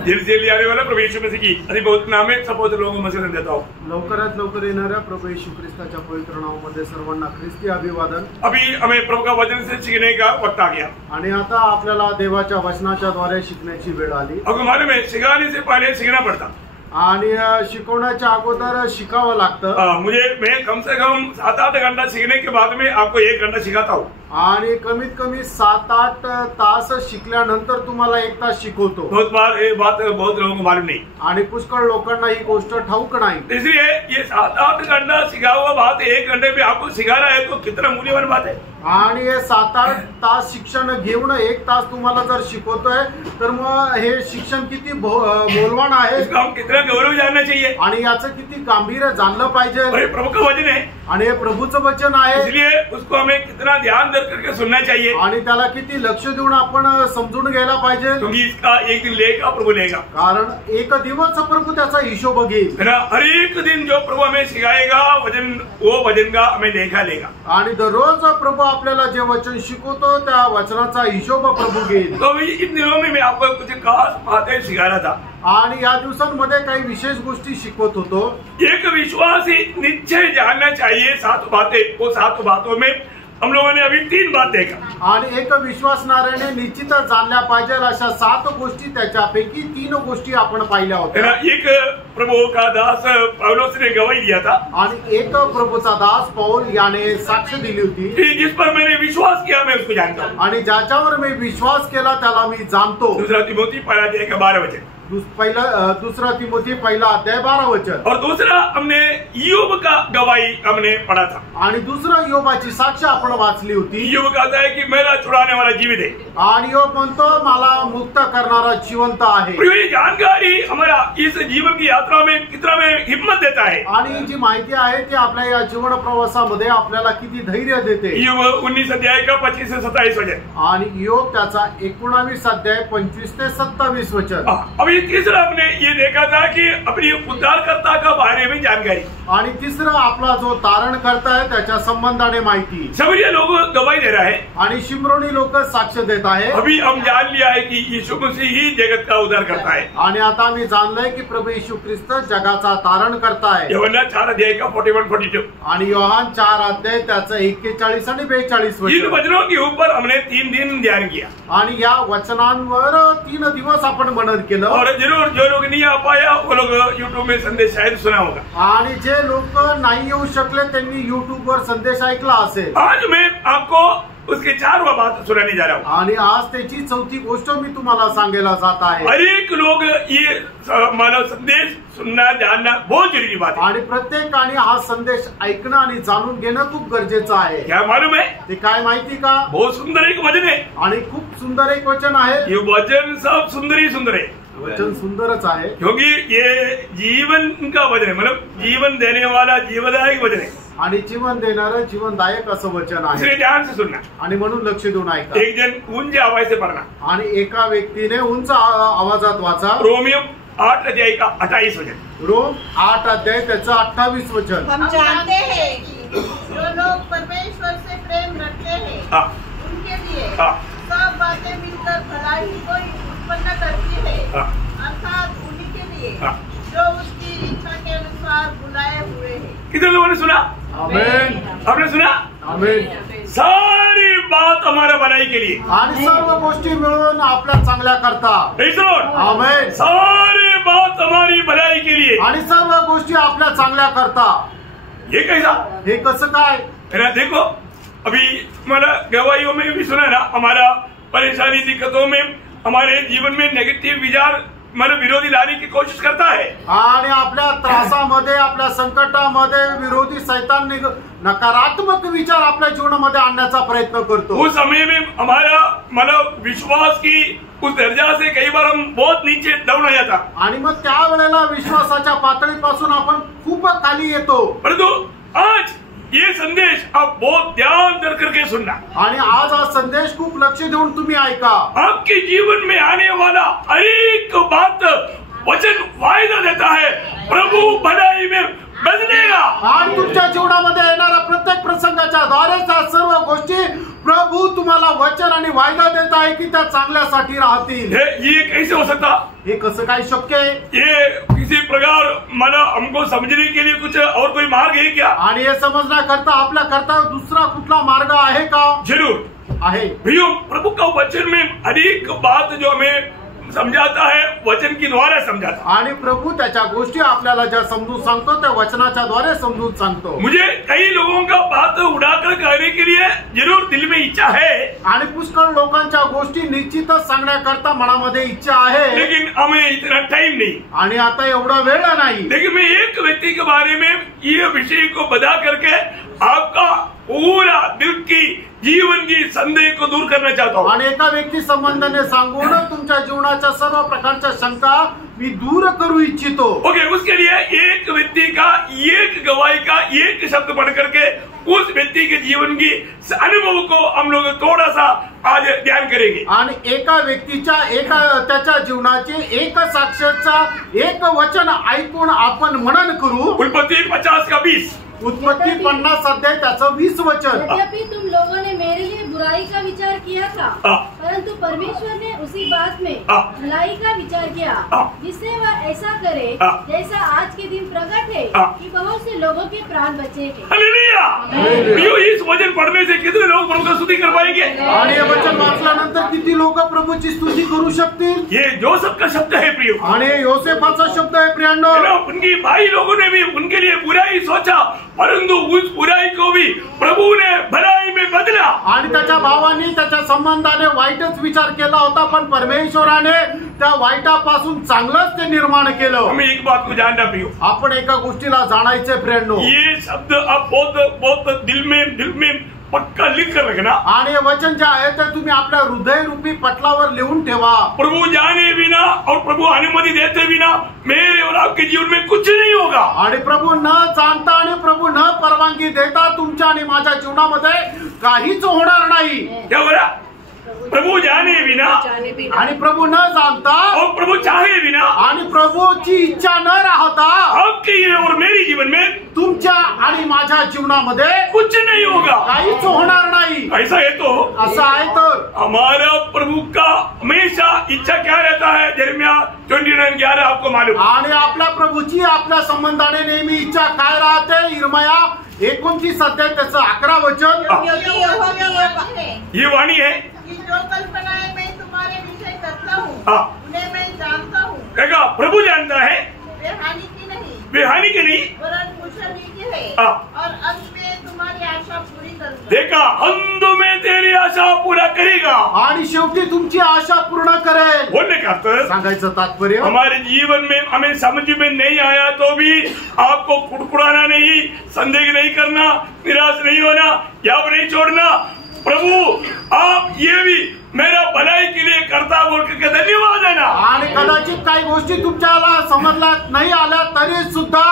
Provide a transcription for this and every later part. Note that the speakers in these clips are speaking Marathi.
जल्दी जल्दी आने वाला प्रभु यीशु मसीह की अति पवित्र नाम में सब पवित्र लोगों को मसीह देता हूँ। लवकरात लवकर येणाऱ्या प्रभू येशू ख्रिस्ताच्या पवित्र नावामध्ये सर्वांना ख्रिस्ती अभिवादन। अभी हमें प्रभु का वचन से सीखने का वक्त आ गया आणि आता आपल्याला देवाच्या वचनाच्या द्वारे शिकण्याची वेळ आली। अब हमारे में सिखाने से पहले सीखना पड़ता आणि शिकवण्याच्या अगोदर शिकावं लागतं। मैं कम से कम 7-8 घंटा सीखने के बाद में आपको 1 घंटा सिखाता हूँ आणि कमीत कमी 7-8 तास शिकल्यानंतर तुम्हाला 1 तास शिकवतो। बहुत बार ये बात बहुत लोगों को मालूम नहीं आणि पुष्कळ लोकांना ही गोष्ट ठाऊक नाही। इसलिए ये 7-8 घंटा सिखा हुआ बात 1 घंटे में आपको सिखा रहा है तो कितना मूल्यवान बात है। आणि हे 7-8 तास शिक्षण घेऊन 1 तास तुम्हाला जर शिकवतोय तर मग हे शिक्षण किती मौल्यवान आहे, इसका हम कितना गौरव जानना चाहिए आणि याचं किती गांभीर्य जाणलं पाहिजे। प्रभु का वचन है आणि हे प्रभूचं वचन आहे, इसलिए उसको हमें कितना ध्यान दे करके सुनना चाहिए आणि त्याला किती लक्ष देऊन आपण समजून घ्यायला पाहिजे, क्योंकि इसका एक दिन लेगा प्रभु लेगा। कारण एक दिवस प्रभू त्याचा हिशोब घेईल। हर एक दिन जो प्रभु हमें सिखाएगा वचन वो वचन का हमें लेखा लेगा। आणि दररोज प्रभू आपल्याला जे वचन शिकवतो त्या वचनाचा हिशोब प्रभू घेईल। तो इन दिनों में मैं आपको कुछ खास बातें सिखा रहा था आणि या दिवसांमध्ये काही विशेष गोष्टी शिकवत होतो। एक विश्वासी निश्चय जानना चाहिए 7 बातें, वो 7 बातों में हम लोगों ने अभी 3 बात देखा। आणि एक विश्वासणाऱ्याने निश्चितच जाणल्या पाहिजे अशा 7 गोष्टी, त्याच्यापैकी 3 गोष्टी आपण पाहिल्या होत्या। एक प्रभु का दास पौलुस ने गवाही दिया था आणि एक प्रभूचा दास पौल याने साक्ष दिली होती कि जिस पर मैंने विश्वास किया मैं उसको जानता हूँ, आणि ज्याच्यावर मी विश्वास केला त्याला मी जाणतो। दूसरा तिमोथी 1:12 वचन, दूसरा तिमोथी 1:12 और दूसरा हमने ईयोब का गवाही हमने पढ़ा था। आणि दुसरा योबाची साक्ष आपण वाचली होती। ईयोब कहता है कि मेरा छुड़ाने वाला जीवित है, आणि योग म्हणतो मला मुक्त करणारा जिवंत आहे। ये जानकारी हमारा इस जीवन की यात्रा में कितना में हिम्मत देता है, आणि जी माहिती आहे ती आपल्या या जीवन प्रवासामध्ये आपल्याला किती धैर्य देते। ईयोब 19 अध्याय का 25 से 27 वचन, आणि योग त्याचा 19 अध्याय 25 ते 27 वचन। अभी तीसरा हमने ये देखा था कि अपनी उद्धारकर्ता का बारे में जानकारी, आणि तिसरा आपला जो तारण करता है त्याच्या संबंधाने माहिती। समरिया लोग गवाही दे रहा है आणि शिमरोनी लोक साक्ष देत आहे। अभी हम जान लिया है कि यीशु मसीह ही जगत का उद्धार करता है, आणि आता आम्ही जाणलंय की प्रभू येशू ख्रिस्त जगाचा तारण करता है। यूहन्ना 4 अध्याय का 41-42, आणि योहान 4 अध्याय त्याचं 41 आणि 42 इन वचन। वचनों के ऊपर हमने 3 दिन ध्यान किया, आणि या वचनांवर 3 दिवस आपण मनन केलं। और जरूर जो लोग नहीं आ पाया वो लोग यूट्यूब में संदेश शायद सुना होगा। आणि जे लोक नाही येऊ शकले त्यांनी YouTube वर संदेश ऐकला असेल। आज मैं आपको उसकी 4वां बात सुनाने जा रहा हूँ, आणि आज त्याची 4थी गोष्ट मी तुम्हाला सांगायला जात आहे। हर एक लोग ये मानव संदेश सुनना जानना बहुत जरूरी बात है। आणि प्रत्येकाने हा संदेश ऐकणं आणि जाणून घेणं खूप गरजेचं आहे। क्या मालूम है? ते काय माहिती का? बहुत सुंदर एक वचन है, आणि खूप सुंदर एक वचन आहे। ये वचन सब सुंदर ही सुंदर है, वचन सुंदरच आहे क्योंकि ये जीवन का वचन है, मतलब जीवन देने वाला जीवदायक वचन है, आणि जीवन देणारं जीवनदायक असं वचन आहे। इसलिए ध्यान से सुनना, आणि म्हणून लक्ष देऊन ऐका। एक जन ऊंचे आवाज से पढ़ना, आणि एका व्यक्तीने उंच आवाजात वाचा रोमियो 8 अध्याय का 28 वचन, रोम 8 अध्याय त्याचं 28 वचन। हम जानते हैं कि जो लोग परमेश्वर से प्रेम रखते हैं उनके लिए सब बातें मिलकर भलाई को उत्पन्न करती है, अर्थात उन्हीं के लिए जो उसकी इच्छा के अनुसार बुलाए हुए हैं। कितने लोगों ने सुना? आमेन। आपने सुना? आमेन। सारी बात हमारा भलाई के लिए, आणि सर्व गोष्टी मिळून आपल्या चांगल्या करता। आमेन। सारी बात हमारी भलाई के लिए, आणि सर्व गोष्टी आपल्या चांगल्या करता। ये कैसा? हे कसं काय? देखो अभी हमारा गवाहियों में भी सुना ना, हमारा परेशानी दिक्कतों में हमारे जीवन में नेगेटिव विचार मतलब विरोधी लाने की कोशिश करता है, आणि आपल्या त्रासामध्ये आपल्या संकटामध्ये विरोधी शैतान नकारात्मक विचार आपल्या जीवनामध्ये आणण्याचा प्रयत्न करतो। उस समय में हमारा मतलब विश्वास की उस दर्जा से कई बार हम बहुत नीचे डाउन हो जाता, आणि मग त्यावेळेला विश्वासाच्या पातळीपासून आपण खूप खाली येतो। परंतु आज ये संदेश आप बहुत ध्यान कर करके सुनना, आणि आज हा संदेश खूप लक्ष देऊन तुम्ही ऐका। आपके जीवन में आने वाला हर एक बात वचन वायदा देता है, प्रभु भलाई में बदलेगा। आणि तुमच्या जीवनामध्ये येणाऱ्या प्रत्येक प्रसंगाच्या द्वारे त्या सर्व गोष्टी प्रभू तुम्हाला वचन आणि वायदा देत आहे की त्या चांगल्यासाठी राहतील। ये कैसे हो सकता? हे कसं काय शक्य आहे? ये किसी प्रकार मला हमको समझने के लिए कुछ और कोई मार्ग है क्या? आणि हे समजण्याकरता आपल्या करता दुसरा कुठला मार्ग आहे का? जरूर आहे। भैया, प्रभु का वचन में अनेक बात जो हमें समझाता है वचन की द्वारा समझाता। आणि प्रभू त्याच्या गोष्टी आपल्याला ज्या समजून सांगतो त्या वचनाच्या द्वारे समजून सांगतो। मुझे कई लोगों का बात उड़ाकर कहने के लिए जरूर दिल में इच्छा है, आणि पुष्कळ लोकांच्या गोष्टी निश्चितच सांगण्याकरता मनामध्ये इच्छा आहे, लेकिन हमें इतना टाइम नहीं। आणि आता एवढा वेळ नाही। लेकिन मैं एक व्यक्ति के बारे में ये विषय को बता करके आपका पूरा दिल की जीवन की संदेह को दूर करना चाहता हूँ। आणि एका व्यक्ती संबंधाने सांगून तुमच्या जीवनाच्या सर्व प्रकारच्या शंका मी दूर करू इच्छितो। ओके, उसके लिए एक व्यक्ति का एक गवाही का एक शब्द पढ़ करके उस व्यक्ति के जीवन की अनुभव को हम लोग थोड़ा सा आज ध्यान करेंगे। आणि एका व्यक्तीच्या त्याच्या जीवनाचे एक साक्षाचा एक वचन ऐकून आपण मनन करू। उत्पत्ति 50 का 20, उत्पत्ति 50 अध्याय त्याचं 20 वचन। यद्यपि तुम लोगों ने मेरे लिए बुराई का विचार किया था, परंतु परमेश्वर ने उसी बात में भलाई का विचार किया, जिससे वह ऐसा करे जैसा आज के दिन प्रकट है कि बहुत से लोगों के प्राण बचे हैं। हालेलुया। इस वचन पढ़ने से कितने लोग प्रभु का स्तुति कर पाएंगे? आणि हे वचन वाचल्यानंतर किती लोक प्रभूची स्तुती करू शकतील? ये जोसेफ का शब्द है प्रियो, आणि योसेफाचा शब्द आहे प्रियांनो। उनकी भाई लोगों ने भी उनके लिए बुराई सोचा, परंतु उस बुराई को भी प्रभु ने भलाई में बदला। आणि त्याच्या भावांनी त्याच्या संबंधाने वाईटच विचार केला होता, पण परमेश्वराने त्या वाईटापासून चांगलंच ते निर्माण केलं। हमें एक बात को जानना प्रियो, आपण एका गोष्टीला जाणायचे प्रियांनो, ये शब्द आप बहुत दिल में पक्का लिख कर रखना। आणि हे वचन जे आहे ते तुम्ही आपल्या हृदय रूपी पटलावर लिहून ठेवा। प्रभु जाने बिना और प्रभु अनुमति देते बिना मेरे और आपके जीवन में कुछ नहीं होगा। आणि प्रभू न जाणता आणि प्रभू न परवानगी देता तुमच्या आणि माझ्या जीवनामध्ये काहीच होणार नाही। क्या बोला? प्रभु जाने बिना आणि प्रभू न जाणता और प्रभु चाहे बिना आणि प्रभूची इच्छा न राहता आपके और मेरे जीवन में तुमच्या आणि माझ्या जीवनामध्ये कुछ नहीं होगा, काहीच होणार नाही। ऐसा है तो असं आहे तर हमारा प्रभु का हमेशा इच्छा क्या रहता है? यिर्मयाह 29:11 आपको मालूम। आणि आपल्या प्रभूची आपल्या संबंधाने नेहमी इच्छा काय राहते? यिर्मयाह 29 अध्याय त्याचं 11 वचन। ये वाणी है कि जो कल्पनाएं मैं तुम्हारे विषय करता हूँ उन्हें मैं जानता हूँ। कहेगा प्रभु जानता है, वे हानि की नहीं, वे हानि की नहीं, वरन कुशल की है, हाँ। और अंत में तुम्हारी आशा पूरी करूंगा। देखा, अंत में तेरी आशा पूरा करेगा, आणि शेवटी तुमची आशा पूर्ण करेल। बोलने का अर्थ सांगायचं तात्पर्य, हमारे जीवन में हमें समझ में नहीं आया तो भी आपको कुड़कुड़ाना नहीं, संदेह नहीं करना, निराश नहीं होना, याद नहीं छोड़ना। प्रभु आप ये भी मेरा भलाई के लिए करता बोल के धन्यवाद है ना। आणि कदाचित काही गोष्टी तुमच्याला समजल्या नाही आल्या तरी सुद्धा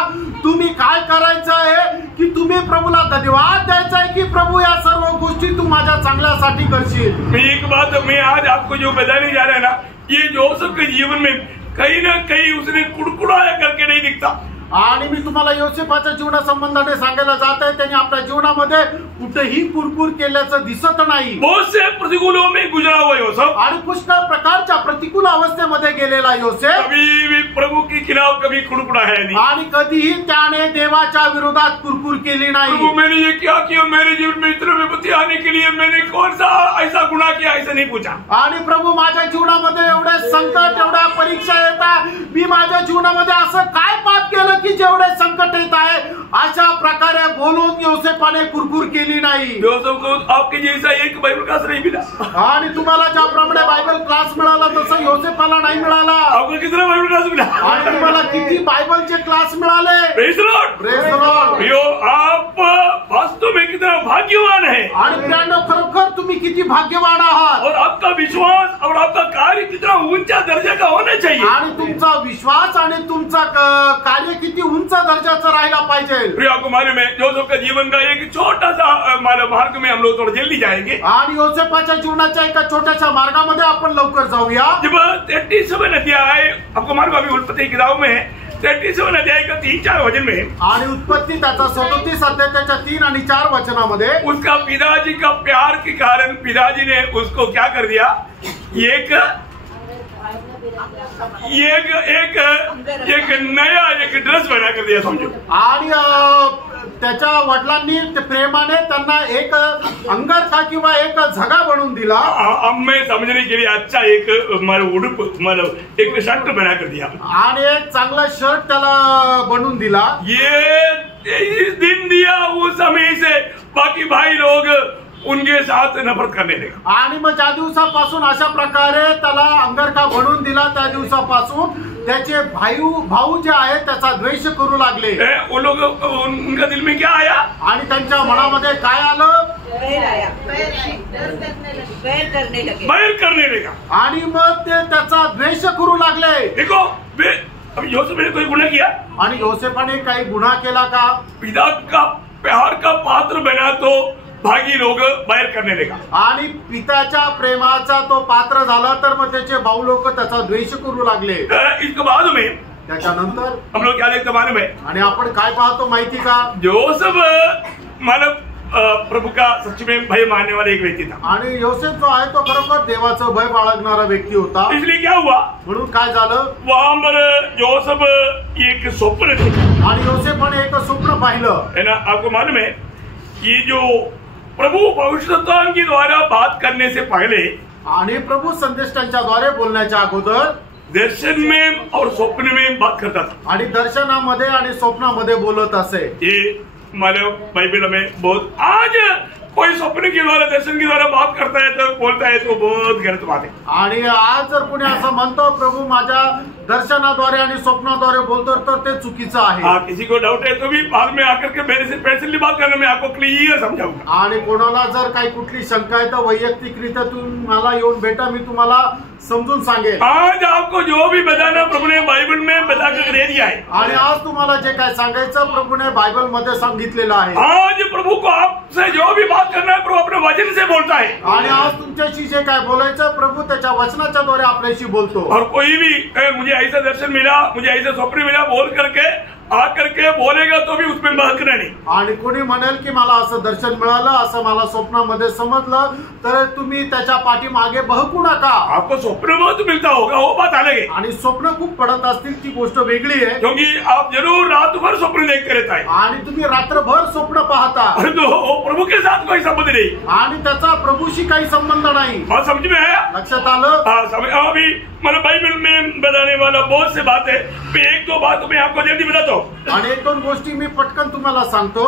तुम्ही काय करायचं आहे की तुम्ही प्रभूला धन्यवाद द्यायचा है कि प्रभु या सर्व गोष्टी तू माझ्या चांगल्यासाठी करशील। मैं एक बात मैं आज आपको जो बताने जा रहा है ना, ये जोसेफ के जीवन में कहीं ना कहीं उसने कुड़कुड़ाया करके नहीं दिखता। आणि मी तुम्हाला योसेफाच्या जीवनासंबंधाने सांगायला जात आहे, त्यांनी आपल्या जीवनामध्ये कुठेही कुरकुर केल्याचं दिसत नाही। बहुत से प्रतिकूलों में गुजरा हुआ योसेफ, आणि पुष्कळ प्रकारच्या प्रतिकूल अवस्थेमध्ये गेलेला योसेफ कभी भी प्रभु के खिलाफ कभी कुड़कुड़ा है नहीं, आणि कधीही त्याने देवाच्या विरोधात कुरकुर केली नाही। प्रभु मैंने ये क्या किया, मेरे जीवन में इतने विपत्ति आने के लिए मैंने कौन सा ऐसा गुनाह किया, ऐसा नहीं पूछा। आणि प्रभू माझ्या जीवनामध्ये एवढे संकट एवढ्या परीक्षा येतात, मी माझ्या जीवनामध्ये असं काय पाप केलं की जेवढे संकट येत आहे, अशा प्रकारे बोलून योसेफाने कुरकुर केली नाही। योसेफ को आपके जैसा एक बाइबल क्लास नहीं मिला, आणि तुम्हाला ज्याप्रमाणे बायबल क्लास मिळाला तसं योसेफाला नाही मिळाला। आपको कितना बाइबल क्लास मिला? आणि तुम्हाला किती बायबलचे क्लास मिळाले? Praise the Lord, praise the Lord. प्रियो, आप वास्तव में कितना भाग्यवान है, आणि प्रियांनो खरोखर तुम्ही किती भाग्यवान आहात, और आपका विश्वास और आपका कार्य कितना ऊंचा दर्जे का होना चाहिए। आणि तुमचा विश्वास आणि तुमचा कार्य किती उंच दर्जाचं राहायला पाहिजे। प्रियो, आपको मालूम है जोसेफ का जीवन का एक छोटा सा मार्ग में हम लोग थोड़ा जल्दी जाएंगे। आणि योसेफाच्या जीवनाच्या एका छोट्याशा मार्गामध्ये आपण लवकर जाऊया। जब 37 अध्याय आपको मालूम अभी उत्पत्ति की किताब में 37 अध्याय का 3-4 वचन में, आणि उत्पत्ती त्याचा 37 अध्याय त्याच्या 3 आणि 4 वचनामध्ये उसका पिताजी का प्यार के कारण पिताजी ने उसको क्या कर दिया, एक नया एक ड्रेस बना कर दिया, समझो। आणि त्याच्या वडिलांनी प्रेमाने त्यांना एक अंगरखा किंवा एक झगा बनवून दिला। हमें समझने के लिए अच्छा एक उड़प मतलब एक शर्ट बना कर दिया, आणि एक चांगला शर्ट त्याला बनवून दिला। ये इस दिन दिया उस समय से बाकी भाई लोग उनके साथ नफरत करने लगा। आणि मग ज्या दिवसापासून अशा प्रकारे त्याला अंगरखा बनवून दिला त्या दिवसापासून त्याचे भाऊ जे आहेत त्याचा द्वेष करू लागले। वो लोग उनका दिल में क्या आया, आणि त्यांच्या मनामध्ये काय आलं, बैर करने लगे। आणि मग ते त्याचा द्वेष करू लागले। देखो अभी योसेफ ने कोई गुनाह किया, आणि योसेफाने काही गुन्हा केला का, पिता का प्यार का पात्र बना तो भागी लोग बाहेर करने लगा। आणि पित्याच्या प्रेमाचा तो पात्र झाला तर मग त्याचे भाऊ लोक त्याचा द्वेष करू लागले। इसके बाद में त्याच्यानंतर हम लोग क्या देखते मालूम है, आणि आपण काय पाहतो माहिती का, जोसेफ मानव प्रभु का सच में भय मानने वाला एक व्यक्ति था। आणि योसेफ जो आहे तो खरोखर देवाचं भय बाळगणारा व्यक्ती होता। इसलिए क्या हुआ, म्हणून काय झालं, वहां पर जोसेफ एक स्वप्न थे, आणि योसेफाने एक स्वप्न पाहिलं है ना। आपको मालूम है ये जो प्रभु भविष्यद्वक्ताओं के द्वारा बात करने से पहले, आणि प्रभू संदेष्टांच्या द्वारे बोलण्याच्या अगोदर दर्शन में और स्वप्न में बात करता था, आणि दर्शनामध्ये आणि स्वप्नामध्ये बोलत असे। ये मानव बाइबल में बहुत, आज कोई स्वप्न के द्वारा दर्शन के द्वारा बात करता है तो बोलता है तो बहुत गलत बात है। आणि आज जर कोणी असं म्हणतो प्रभू माझ्या दर्शनाद्वारे आणि स्वप्नाद्वारे बोलतो तर ते चुकीचं आहे। किसी को डाउट है तो भी बाद में आकर के मेरे से पर्सनली बात करना, मैं आपको क्लियर समझाऊंगा। आणि कोणाला जर काही कुठली शंका आहे तर वैयक्तिकरित्या तुम्ही मला येऊन भेटा, मी तुम्हाला समजून सांगेल। आज आपको जो भी बताना प्रभु ने बाइबल में बता कर दे दिया है, आणि आज तुम्हाला जे काय सांगायचं प्रभूने बायबल मध्ये सांगितलेलं आहे। आज प्रभु को आपसे जो भी बात करना है प्रभु अपने वचन से बोलता है, आणि आज तुमच्याशी जे काय बोलायचं प्रभू त्याच्या वचनाच्या द्वारे आपल्याशी बोलतो। और कोई भी मुझे ऐसा दर्शन मिला, मुझे ऐसा स्वप्न मिला बोल करके आकर के बोलेगा तो भी उसमें बहकना नहीं। आणि कोणी म्हणेल की मला असं दर्शन मिळालं, असं मला स्वप्नामध्ये समजलं, तर तुम्ही त्याच्या पाठीमागे बहकू नका। आपको स्वप्न बहुत मिलता होगा, वो बात अलग है, आणि स्वप्न खूप पडत असतील ती गोष्ट वेगळी आहे, क्योंकि आप जरूर रात भर स्वप्न देखते रहता है, आणि तुम्ही रात्रभर स्वप्न पाहता, तो प्रभु के साथ कोई संबंध नहीं, आणि त्याचा प्रभूशी काही संबंध नाही। बात समझ में आया, लक्षात आलं। अभी मतलब बाइबल में बताने वाला बहुत से बात है, मैं 1-2 बात मैं आपको जल्दी बताता हूँ। आणि 1-2 गोष्टी मी पटकन तुम्हाला सांगतो।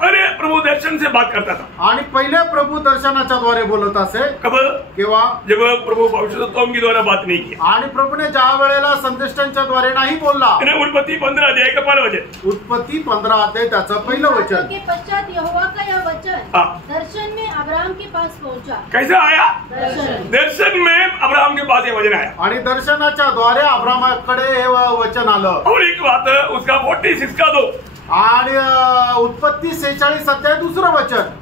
अरे प्रभु दर्शन से बात करता था, आणि पहिले प्रभू दर्शनाच्या द्वारे बोलत असे, कब, केव्हा, जब प्रभु भविष्यद्वक्ताओं के द्वारा बात नहीं किया, आणि प्रभूने ज्या वेळेला संदेष्टांच्या द्वारे नाही बोलला। उत्पत्ति 15 अध्याय का 15 वचन, उत्पत्ति 15 अध्याय त्याचं पहिलं वचन। के पश्चात यहोवा का यह वचन दर्शन में अब्राहम के पास पहुंचा। कैसा आया, दर्शन में अब्राहम के पास ये वचन आया, आणि दर्शनाच्या द्वारे अब्राहमाकडे हे वचन आलं। और एक बात उसका 46 का 2, आणि उत्पत्ति 46 अध्याय दुसरं वचन।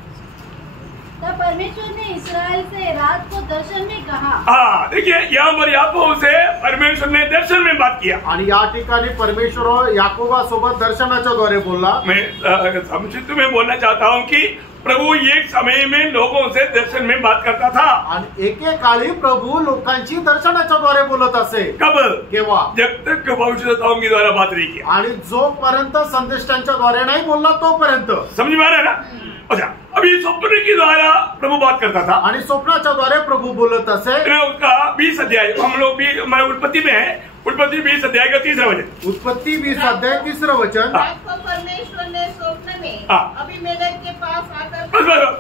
तब परमेश्वर ने इस्राएल से रात को दर्शन में कहा। हाँ देखिए यहाँ पर याकूब से परमेश्वर ने दर्शन में बात किया, आणि या ठिकाणी परमेश्वर याकोबासोबत दर्शनाच्या द्वारे बोलला। मैं संक्षिप्त में बोलना चाहता हूँ कि प्रभु एक समय में लोगों से दर्शन में बात करता था, आणि एकेकाळी प्रभू लोकांची दर्शनाच्या द्वारे बोलत असे। कब, केव्हा, जब तक भविष्यद्वक्ताओं के द्वारा बात नहीं किया, आणि जोपर्यंत संदेष्टांच्या द्वारे नाही बोलला तोपर्यंत। समझ में आ रहा है ना। अच्छा, अभी स्वप्न के द्वारा प्रभु बात करता था, आणि स्वप्नाच्या द्वारे प्रभु बोलत असे। उसका 20 अध्याय, हम लोग भी हमारे उत्पत्ति में है, उत्पत्ति 20 अध्याय का 3रा वचन, उत्पत्ति 20 अध्याय 3रं वचन। आपको परमेश्वर ने स्वप्न में अबीमेलेक के पास आकर,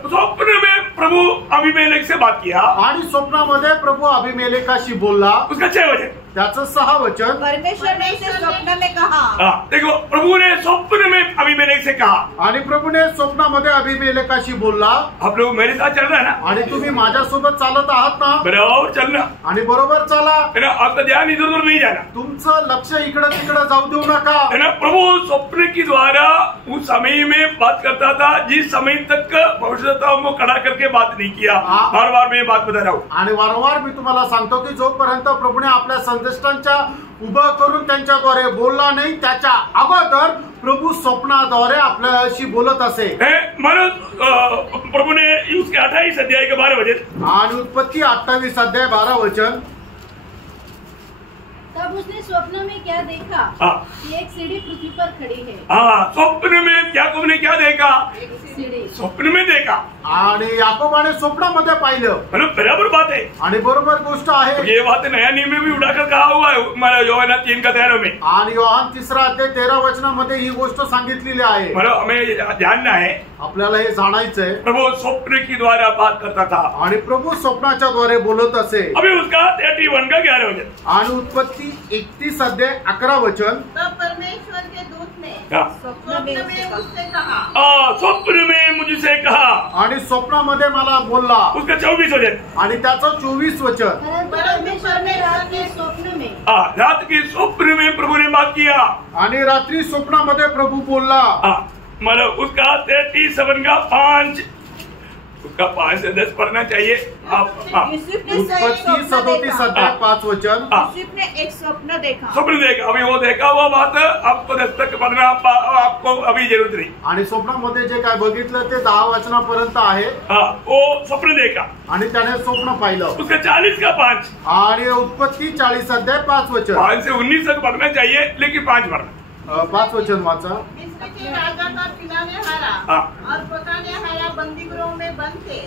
स्वप्न में प्रभु अबीमेलेक से बात किया, आणि स्वप्नामध्ये प्रभू अबीमेलेकाशी बोलला। उसका 6 वचन, त्याचं 6 वचन। परमेश्वर ने इसे स्वप्न में कहा। देखो प्रभु ने स्वप्न में अबीमेलेक से कहा, आणि प्रभूने स्वप्नामध्ये अबीमेलेकाशी बोलला। आप लोग मेरे साथ चल रहे हैं ना, आणि तुम्ही माझ्यासोबत चालत आहात ना, बराबर चलना, आणि बरोबर चला, है ना। आपका ध्यान इधर उधर नहीं जाना, तुमचं लक्ष इकडे तिकडे जाऊ देऊ नका। है ना। प्रभु स्वप्न के द्वारा उस समय में बात करता था जिस समय तक भविष्यताओं को खड़ा करके बात नहीं किया। बार बार मैं बात बता रहा हूँ आणि वारंवार मी तुम्हाला सांगतो की जोपर्यंत प्रभूने आपल्या संदेष्टांच्या उभं करून त्यांच्याद्वारे बोलला नाही, त्याच्या अगोदर प्रभू स्वप्नाद्वारे आपल्याशी बोलत असे। म्हणून प्रभूने उसके 28 अध्याय के 12 वचन आणि उत्पत्ती 28 अध्याय 12 वचन। तब उसने स्वप्न में क्या देखा कि एक सीढ़ी पृथ्वी पर खड़ी है। स्वप्न में याकूब ने क्या देखा? सीढ़ी स्वप्न में देखा आणि याकोबाने स्वप्नामध्ये पाहिलं। मतलब बराबर बात है आणि बरोबर गोष्ट आहे। ये बात नया नियम में भी उठाकर कहा हुआ है यूहन्ना 3:13 में। आणि योहान 3 अध्याय 13 वचनामध्ये ही गोष्ट सांगितलेली आहे। मतलब हमें जानना है, आपल्याला हे जाणायचंय प्रभु स्वप्न की द्वारा बात करता था आणि प्रभू स्वप्नाच्या द्वारे बोलत असे। अभी उसका 31 का 11 वचन आणि उत्पत्ती 31 अध्याय 11 वचन। तब परमेश्वर के दूत ने स्वप्न में उससे कहा, स्वप्न में मुझसे कहा, आणि स्वप्नामध्ये मला बोलला। उसका 24 वचन आणि त्याचं 24 वचन। परमेश्वर ने रात के स्वप्न में रात के स्वप्न में प्रभु ने बात किया आणि रात्री स्वप्नामध्ये प्रभू बोलला। मतलब उसका 37 का 5 उसका 5 से 10 पढ़ना चाहिए। उत्पत्ती 37 अध्याय 5 वचन। यूसुफ ने एक स्वप्न देखा। स्वप्न देखा, अभी वो देखा वो बात आपको 10 तक पढ़ना आपको अभी जरूरत नहीं। आणि स्वप्नामध्ये जे काय बघितलं ते 10 वचनापर्यंत आहे। वो स्वप्न देखा आणि त्याने स्वप्न पाहिलं। उसका 40 का 5 आणि उत्पत्ती 40 अध्याय 5 वचन। 5 से 19 तक पढ़ना चाहिए लेकिन 5 पढ़ना। 5 वचन वाचा। मिस्र के राजा का पिलाने हारा और पकाने हारा बंदीगृह में बंद थे।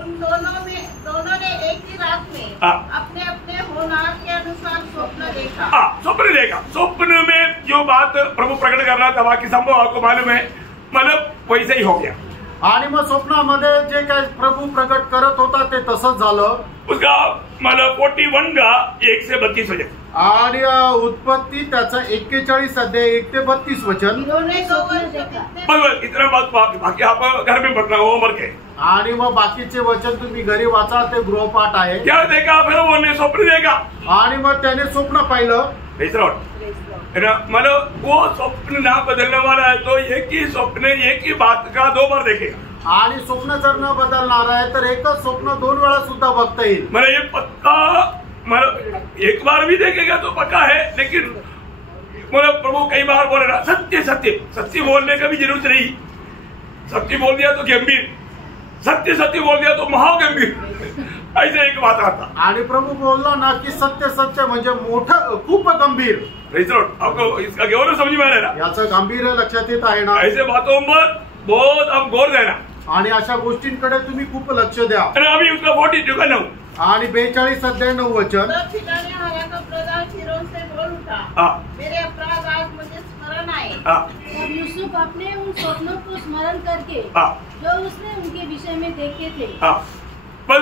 उन दोनों ने एक ही रात में अपने अपने होनहार के अनुसार स्वप्न देखा। स्वप्न देखा, स्वप्न में जो बात प्रभु प्रकट करना था बाकी संभव आपको मालूम है, मतलब वैसे ही हो गया। आणि मग स्वप्नामध्ये जे काय प्रभू प्रकट करत होता ते तसंच झालं। उसका मतलब 41 का 1 से 32 वचन। आणि उत्पत्ती त्याचा 41 अध्याय 1 ते 32 वचन। बस इतना बात बाकी आप घर में पढ़ना होमवर्क है। आणि मग बाकीचे वचन तुम्ही घरी वाचा, ते गृहपाठ आहे। क्या देखा फिर वो ने स्वप्न देखा आणि मग त्याने स्वप्न पाहिलं। मतलब वो स्वप्न ना बदलने वाला है तो एक ही स्वप्न एक ही बात का 2 बार देखेगा। आणि स्वप्न जर न बदलणार आहे तर एकच स्वप्न 2 वेळा सुद्धा बघता येईल। मतलब ये पक्का, मतलब एक बार भी देखेगा तो पक्का है, लेकिन मतलब प्रभु कई बार बोल रहा सत्य सत्य सत्य बोलने का भी जरूरत नहीं। सत्य बोल दिया तो गंभीर, सत्य सत्य बोल दिया तो महागंभीर, ऐसे एक बात आता। आणि प्रभु बोलला ना की सत्य सत्य म्हणजे मोठं खूप गंभीर। आपको इसका गौरव समझ में आ रहा है, याचं गांभीर्य लक्षात येत आहे ना। ऐसे बातों पर बहुत हम गौर देना आणि अशा गोष्टींकडे तुम्ही खूप लक्ष द्या। अभी उसका 42 का 9 आणि 42 अध्याय 9 वचन। पिलाने हारा का प्रधान फिरौन से बोल उठा, मेरे अपराध आज मुझे स्मरण आए। तब यूसुफ अपने उन स्वप्नों को स्मरण करके जो उसने उनके विषय में देखे थे। बस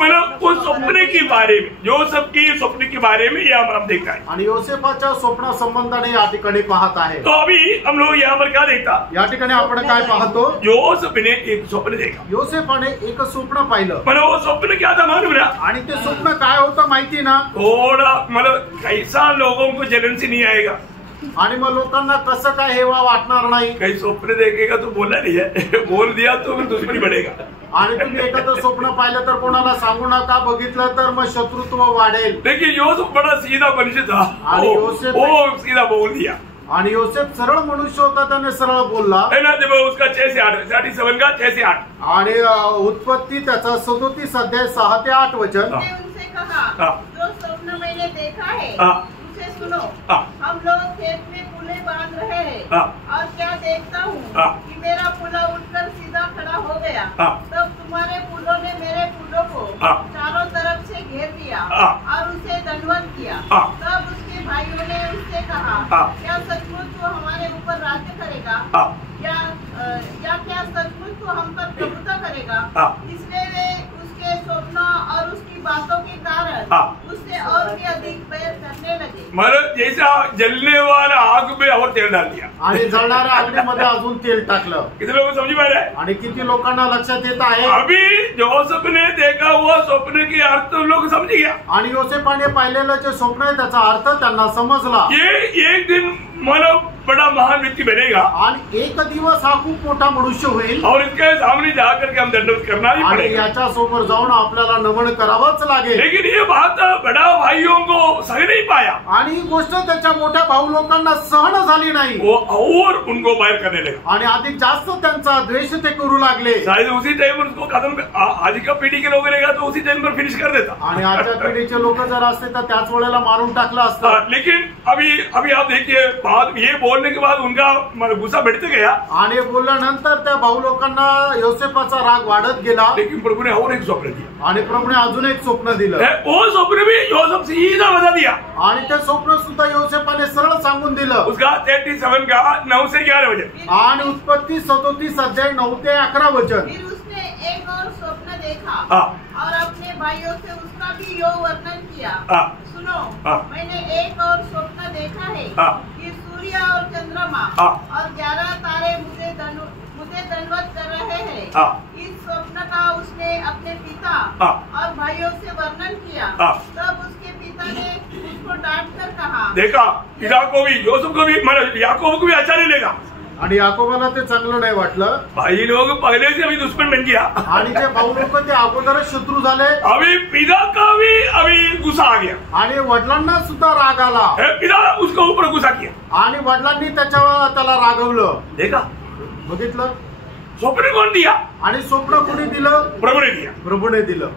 मतलब उस स्वप्न के बारे में, जो सबकी स्वप्न के बारे में यहाँ पर हम देखता है। आणि योसेफाच्या स्वप्न संबंधाने या ठिकाणी पाहत आहे। तो अभी हम लोग यहाँ पर क्या देखता, या ठिकाणी आपण काय पाहतो? योसेफ ने एक स्वप्न देखा। योसेफाने एक स्वप्न पाहिलं। मतलब वो स्वप्न क्या था मालूम ना? आणि ते स्वप्न काय होतं माहिती ना? थोड़ा मतलब कैसा लोगों को जलन से नहीं आएगा आणि मग लोकांना कसं काय हेवा वाटणार नाही। कहीं स्वप्न देखेगा तो बोलना नहीं है, बोल दिया तो फिर दुश्मनी बढ़ेगा। आणि तुम्ही एखादं स्वप्न पाहिलं तर कोणाला सांगू नका, बघितलं तर मग शत्रुत्व वाढेल। देखिए योसेफ बड़ा सीधा मनुष्य था, वो सीधा बोल दिया। आणि योसेफ सरळ मनुष्य होता, त्याने सरळ बोलला है ना। जब उसका 6 से 8 37 का 6 से 8 आणि उत्पत्ती त्याचा 37 अध्याय 6 ते 8 वचन। उनसे कहा, जो स्वप्न मैंने देखा है उसे सुनो। हम लोग खेत में पुले बांध रहे हैं और क्या देखता हूँ कि मेरा पुला उठकर सीधा खड़ा हो गया। तब तुम्हारे पुलों ने मेरे पुलों को चारों तरफ से घेर लिया और उसे दंडवत किया। तब उसके भाइयों ने उससे कहा, क्या सचमुच तू हमारे ऊपर राज्य करेगा या क्या सचमुच तू हम पर प्रभुता करेगा? इसलिए वे उसके स्वप्न और उसकी बातों के कारण उससे और भी अधिक बैर करने लगे। मतलब जैसा जलने वाला आग में और तेल डाल दिया आणि जळणाऱ्या अग्नीमध्ये अजून तेल टाकलं। किती लोग समझ में आ रहा है? आणि किती लोकांना लक्षात येत आहे? अभी जोसेफ ने देखा हुआ स्वप्न के अर्थ लोग समझ गया। आणि योसेफाने पाहिलेलं जे स्वप्न आहे त्याचा अर्थ त्यांना समजला। ये एक दिन मतलब बड़ा महान व्यक्ति बनेगा आणि एक दिवस हा खूप मोठा मनुष्य होईल और इसके सामने जाकर के हम दंडवत करना ही आणि पड़ेगा। याच्या समोर जाऊन आपल्याला नमन करावंच लागेल। लेकिन ये बात बड़ा भाइयों को सह नहीं पाया आणि ही गोष्ट त्याच्या मोठ्या भाऊ लोकांना सहन झाली नाही वो और उनको बाहर करने लगे। आणि अधिक जास्त त्यांचा द्वेष ते करू लागले शायद उसी टाइम उसको खत्म आज का पीढ़ी के लोग रहेगा तो उसी टाइम पर फिनिश कर देता। आणि आजच्या पिढीचे लोक जर असते तर त्याच वेळेला मारून टाकलं असतं। लेकिन अभी आप देखिए बात ये बोलने के बाद उनका गुस्सा बढ़ते गया आणि बोलल्यानंतर त्या भाऊ लोकांना योसेफाचा राग वाढत गेला। लेकिन प्रभु ने और एक स्वप्न दिया आणि प्रभूने अजून एक स्वप्न दिलं। वो स्वप्न भी योसेफ सीधा बता दिया आणि ते स्वप्न सुद्धा योसेफाने सरळ सांगून दिलं। उसका 37 का 9 से 11 बजे आणि उत्पत्ती 37 अध्याय 9 ते 11 वचन। फिर उसने एक और स्वप्न देखा हाँ। और अपने भाइयों से उसका भी यो वर्णन किया। हाँ। सुनो, हाँ। मैंने एक और स्वप्न देखा है हाँ। कि सूर्य और चंद्रमा हाँ। और 11 तारे मुझे दंडवत कर रहे हैं। हाँ। इस स्वप्न का उसने अपने पिता हाँ। और भाइयों से वर्णन किया। हाँ। तब उसके पिता ने उसको डांट कर कहा, देखा पिता को भी योसेफ को भी याकूब को भी अच्छा नहीं लगा आणि याकोबाला ते चांगलं नाही वाटलं। भाई लोग पहले से अभी दुश्मन बन गया आणि ते भाऊ लोक ते अगोदरच शत्रू झाले। अभी पिता का भी अभी गुस्सा आ गया आणि वडिलांना सुद्धा राग आला पिता उसको ऊपर गुस्सा किया आणि वडिलांनी त्याला रागवलं। देखा बघितलं स्वप्न कौन दिया आणि स्वप्न कोणी दिलं? प्रभु ने दिया। प्रभूने दिलं।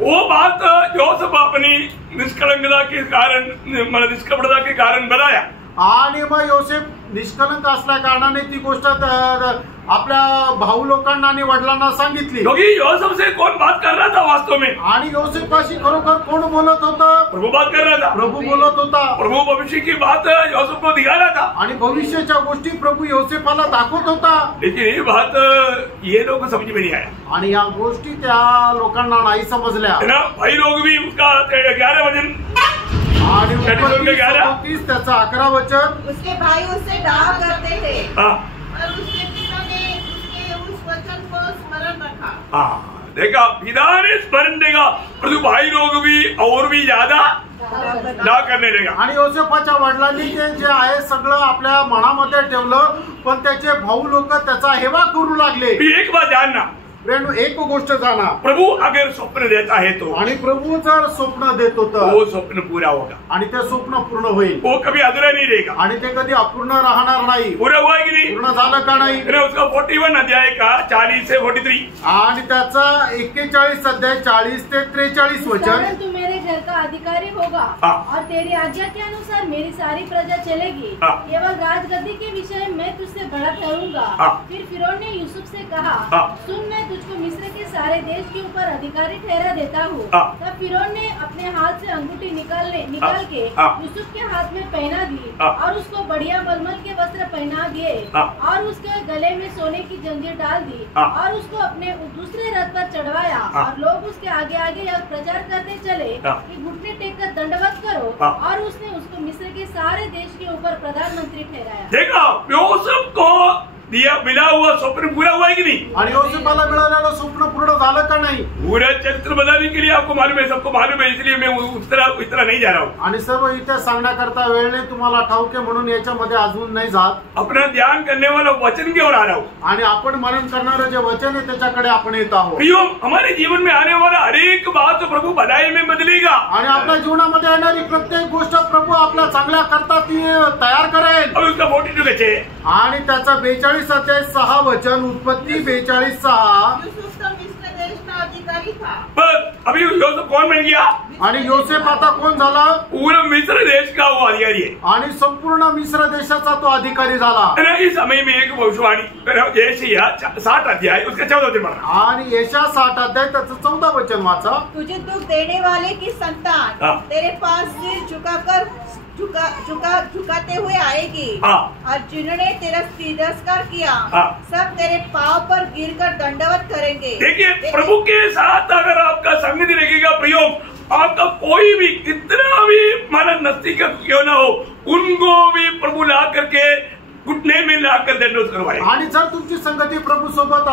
वो बात योसेफ अपनी निष्कलंकता के कारण मतलब निष्कपटता के कारण बनाया आणि मग योसेफ निष्कलंक असल्या कारणाने ती गोष्ट आपल्या भाऊ लोकांना आणि वडिलांना सांगितली। क्योंकि योसेफ से कौन बात कर रहा था वास्तव में? आणि योसेफाशी खरोखर कोण बोलत होतं? प्रभु बात कर रहा था। प्रभू बोलत होता। प्रभु भविष्य की बात योसेफ को दिखा रहा था आणि भविष्याच्या गोष्टी प्रभु योसेफाला दाखवत होता। लेकिन ये बात ये लोग को समझ में नहीं आया आणि या गोष्टी त्या लोकांना नाही समजल्या है ना। भाई लोग भी उसका 11 वचन आणि उत्पत्ती 37 त्याचा 11 वचन। उसके भाई उससे डाह करते थे हाँ। और उसके पिता ने उसके उस वचन को स्मरण रखा। हाँ देखा पिता ने स्मरण देगा परंतु भाई लोग भी और भी ज्यादा ना करने लगा। आणि योसेफाच्या वडिलांनी ते जे आहे सगळं आपल्या मनामध्ये ठेवलं पण त्याचे भाऊ लोक त्याचा हेवा करू लागले। एक बात जानना प्रेम एक गोष्ट जाना प्रभु अगर स्वप्न देता है तो आणि प्रभू जर स्वप्न देतो वो स्वप्न पूरा होगा आणि ते स्वप्न पूर्ण होईल वो कभी अधूरा नहीं रहेगा आणि ते कधी अपूर्ण राहणार नाही। पूरा हुआ कि नहीं? पूर्ण झालं का नाही? उसका 41 अध्याय का 40 से 43 आणि त्याचा 41 अध्याय 40 ते 43 वचन। तू मेरे घर का अधिकारी होगा और तेरी आज्ञा के अनुसार मेरी सारी प्रजा चलेगी। केवल राजगद्दी के विषय में तुझसे बड़ा ठहरूंगा। फिर फिरौन ने यूसुफ से कहा, सुन मैं तुझको मिस्र के सारे देश के ऊपर अधिकारी ठहरा देता हूँ। तब फिरौन ने अपने हाथ से अंगूठी निकाल के यूसुफ के हाथ में पहना दी और उसको बढ़िया मलमल के वस्त्र पहना दिए और उसके गले में सोने की जंजीर डाल दी और उसको अपने दूसरे रथ पर चढ़वाया और लोग उसके आगे आगे यह प्रचार करते चले कि घुटने टेक कर दंडवत करो और उसने उसको मिस्र के सारे देश के ऊपर प्रधानमंत्री ठहराया। देखा योसेफ को दिया मिला हुआ स्वप्न पूरा हुआ है कि नहीं? आणि योसेफाला मिळालेलं स्वप्न पूर्ण झालं का नाही? पूरा चरित्र बताने के लिए आपको मालूम है, सबको मालूम है, इसलिए मैं उस तरह नहीं जा रहा हूँ। आणि सर्व इथे सांगण्याकरता वेळ नाही तुम्हाला ठाऊक आहे म्हणून याच्यामध्ये अजून नाही जात। अपना ध्यान करने वाला वचन की ओर आ रहा हूँ आणि आपण मनन करणारं जे वचन आहे त्याच्याकडे आपण येत आहोत। प्रियो हमारे जीवन में आने वाला हर एक बात प्रभु भलाई में बदलेगा आणि आपल्या जीवनामध्ये येणारी प्रत्येक गोष्ट प्रभू आपल्या चांगल्या करता ती तयार करेल। अभी उसका 42 कैसे आणि त्याचा 42 अध्याय 6 वचन उत्पत्ती 42:6। यूसुफ तो मिस्र देश का अधिकारी था। बस अभी योसेफ कौन बन गया? आणि योसेफ आता कोण झाला? पूरा मिस्र देश का वो अधिकारी है आणि संपूर्ण मिस्र देशाचा तो अधिकारी झाला। इस समय में एक भविष्यवाणी यशायाह 60 अध्याय उसका 14 वचन पढ़ना। आणि यशायाह 60 अध्याय त्याचं 14 वचन वाचा। तुझे दुख देने वाले की संतान तेरे पास सिर झुकाते हुए आएगी और जिन्होंने तेरा तिरस्कार किया सब तेरे पांव पर गिरकर दंडवत करेंगे। देखिए प्रभु के साथ अगर आपका संगति रहेगा प्रयोग आपका कोई भी कितना भी माना नस्ती का क्यों ना हो उनको भी प्रभु ला करके घुटने में लाकर दंडवत करवाए। आणि जर तुमची संगती प्रभू सोबत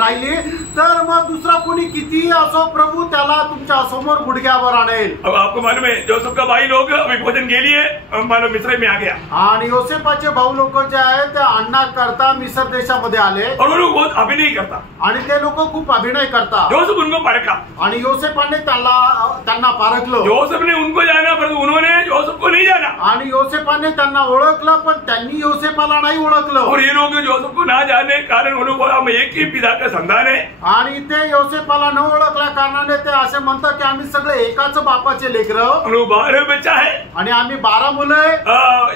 राहिली तर मग दुसरा कोणी कितीही असो प्रभू त्याला तुमच्या समोर गुडघ्यावर आणेल। अब आपको मालूम है जोसेफ का भाई लोग अभी भोजन के लिए मानो मिस्र में आ गया आणि योसेफाचे भाऊ लोक जे आहेत ते अण्णा करता मिस्र देशामध्ये आले और वो लोग बहुत अभिनय करता आणि ते लोक खूप अभिनय करतात। जोसेफ उनको परखा आणि योसेफाने त्यांना पारखलं। जोसेफ ने उनको जाना पर उन्होंने जोसेफ को नहीं जाना आणि योसेफाने त्यांना ओळखलं पण त्यांनी योसेफाला नाही ओळखलं। और ये लोग जोसेफ को ना जाने कारण उन्होंने बोला हम एक ही पिता का संतान है आणि ते योसेफाला न ओळखल्या कारणाने ते असे म्हणतात की आम्ही सगळे एकाच बापाचे लेकरं 12 बच्चा है आणि आम्ही 12 मुलं आहे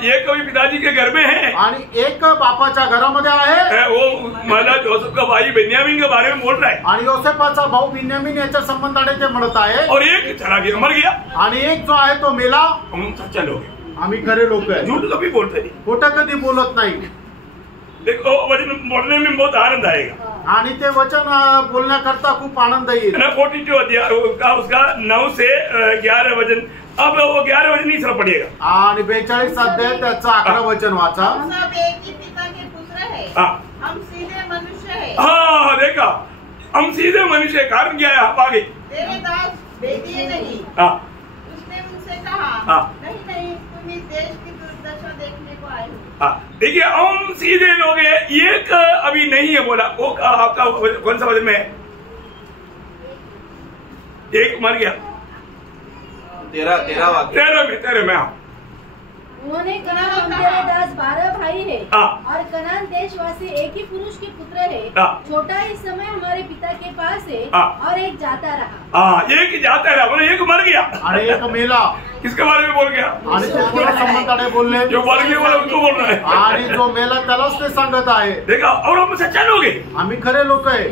एक कभी पिताजी के घर में है आणि एक बापाच्या घरामध्ये आहे। वो माला जोसेफ का भाई बेन्यामीन के बारे में बोल रहा है आणि योसेफाचा भाऊ बिन्यामीन याच्या संबंधाने ते म्हणत आहे और एक चला गया मर गया आणि एक जो आहे तो मेला। हम सच्चा लोग हैं आम्ही खरे लोक आहे झूठ कभी बोलते नहीं। खोटं कधी बोलत नाही। देखो वचन बोलने में बहुत आनंद आएगा आणि ते वचन बोलण्याकरता खूप आनंद येईल। 42 अध्याय का उसका 9 से 11 वचन अब वो 11 वचन नहीं सर पड़ेगा आणि 42 अध्याय त्याचं 11 वचन वाचा। हम सब एक ही पिता के पुत्र हैं। हम सीधे मनुष्य हैं। हाँ देखा हम सीधे मनुष्य कारण क्या है आप आगे तेरे दास भेदिए नहीं। उसने उनसे कहा नहीं तुम इस देश की दुर्दशा देखने को आए हो। देखिए हम सीधे लोग हैं एक अभी नहीं है बोला वो आपका कौन सा वचन में है एक मर गया 13 में उन्होंने कहा हम तेरे दास 12 भाई है और कनान देशवासी एक ही पुरुष के पुत्र है। छोटा ही समय हमारे पिता के पास है और एक जाता रहा। एक जाता रहा बोले एक मर गया आणि एक मेला। किसके बारे में बोल गया आणि ते कोणा संबंधाने बोलले जो मर गया बोला उसको बोल रहा है आणि जो मेला त्यालाच ते सांगत आहे। देखा और हम सच्चा लोग हैं आम्ही खरे लोक आहे।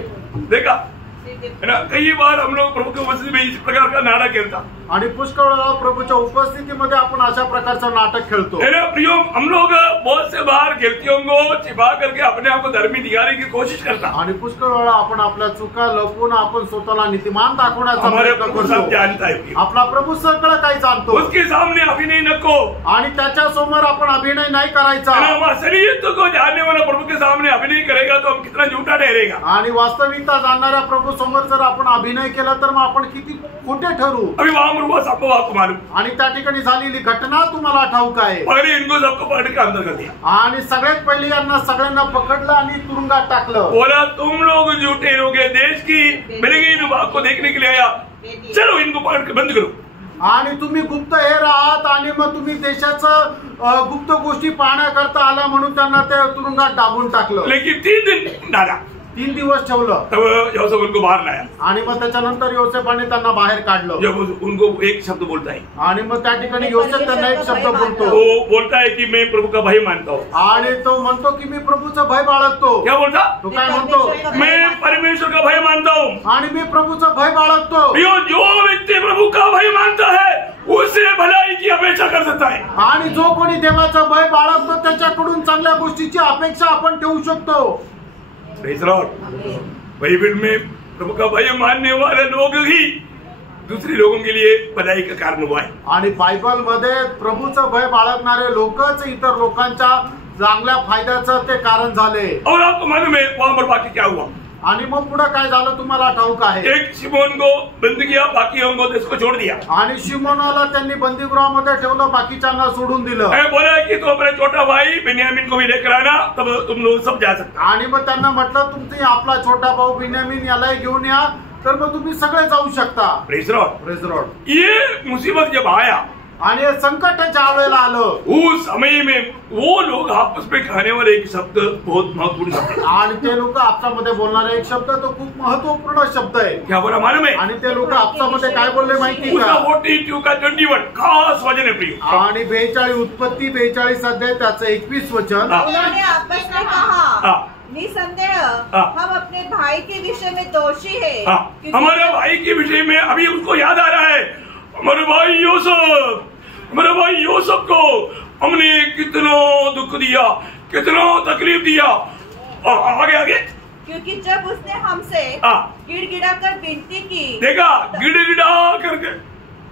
देखा है ना कई बार हम लोग प्रभु के उपस्थिति में इस प्रकार का नाटक खेलता आणि पुष्कळ वेळा प्रभूच्या उपस्थितीमध्ये आपण अशा प्रकारचं नाटक खेळतो। है ना प्रियो हम लोग बहुत से बार गलतियों को छिपा करके अपने आप को धर्मी दिखाने की कोशिश करता आणि पुष्कळ वेळा आपण आपल्या चुका लपवून आपण स्वतःला नीतिमान दाखवण्याचा हमारे प्रयत्न प्रभु सब करतो। जानता है आपला प्रभू सगळं काही जाणतो। उसके सामने अभिनय नको आणि त्याच्या समोर आपण अभिनय नाही करायचा। हम असलियत को जानने वाला प्रभु के सामने अभिनय करेगा तो हम कितना झूठा ठहरेगा। आणि वास्तविकता जाणणाऱ्या प्रभू समोर जर आपण अभिनय केला तर मग आपण किती खोटे ठरू। अभी वहां हुआ सबको आपको मालूम आणि त्या ठिकाणी झालेली घटना तुम्हाला ठाऊक आहे। पहले इनको सबको पकड़ के अंदर कर दिया आणि सगळ्यात पहिले यांना सगळ्यांना पकडलं आणि तुरुंगात टाकलं। बोला तुम लोग झूठे लोग हैं देश की बेरंगी बात को देखने के लिए आया चलो इनको पकड़ के बंद करो। आणि तुम्ही गुप्त हे राहत आणि मग तुम्ही देशाचं गुप्त गोष्टी पाहण्याकरता आला म्हणून त्यांना ते तुरुंगात दाबून टाकलं। लेकिन 3 दिन डाला 3 दिवस ठेवलं तब योसेफ उनको बाहर लाया आणि मग त्याच्यानंतर योसेफाने त्यांना बाहेर काढलं। जब उनको एक शब्द बोलता है आणि मग त्या ठिकाणी योसेफ त्यांना एक शब्द बोलतो। वो बोलता है कि मैं प्रभु का भय मानता हूँ आणि तो म्हणतो की मी प्रभूचं भय बाळगतो। क्या बोलता तो काय म्हणतो मैं परमेश्वर का भय मानता हूँ आणि मी प्रभूचं भय बाळगतो। जो व्यक्ति प्रभु का भय मानता है उससे भलाई की अपेक्षा कर सकता है आणि जो कोणी देवाचं भय बाळगतो त्याच्याकडून चांगल्या गोष्टीची अपेक्षा आपण ठेवू शकतो। बाइबल में प्रभु का भय मानने वाले लोग ही दूसरे लोगों के लिए भलाई का कारण हुआ है। आणि बायबल मध्ये प्रभूचं भय बाळगणारे लोकच इतर लोकांच्या चांगल्या फायद्याचं ते कारण झाले। और आपको मालूम है वहां पर बाकी क्या हुआ आणि मग पुढे काय झालं तुम्हाला ठाऊक आहे। एक शिमोन को बंद किया बाकी को इसको छोड़ दिया आणि शिमोनाला त्यांनी बंदीगृहामध्ये ठेवलं बाकीच्यांना सोडून दिलं। बोला कि तो अपना छोटा भाई बेन्यामीन को भी लेकर आना तब तुम लोग सब जा सकते। आणि मग त्यांना म्हटलं तुमची आपला छोटा भाऊ बेन्यामीन याला घेऊन या तर मग तुम्ही सगळे जाऊ शकता। Praise Lord praise Lord. ये मुसीबत जब आया आणि संकट ज्या वेळेला आलं उस समय में वो लोग आपस में कहने वाले एक शब्द बहुत महत्वपूर्ण शब्द है आणि ते लोक आपसामध्ये बोलणारे एक शब्द तो खूप महत्वपूर्ण शब्द आहे। क्या बोला मालूम है आणि ते लोक आपसामध्ये काय बोलले माहिती का 42 का 21 खास वचन है प्रिय आणि 42 उत्पत्ती 42 अध्याय त्याचं 21 वचन। उन्होंने आपस में कहा निसंदेह हम अपने भाई के विषय में दोषी है। हमारे भाई के विषय में अभी उसको याद आ रहा है हमारे भाई यूसुफ को हमने कितना दुख दिया कितना तकलीफ दिया। आगे क्योंकि जब उसने हमसे गिड़गिड़ा कर विनती की देखा गिड़गिड़ा करके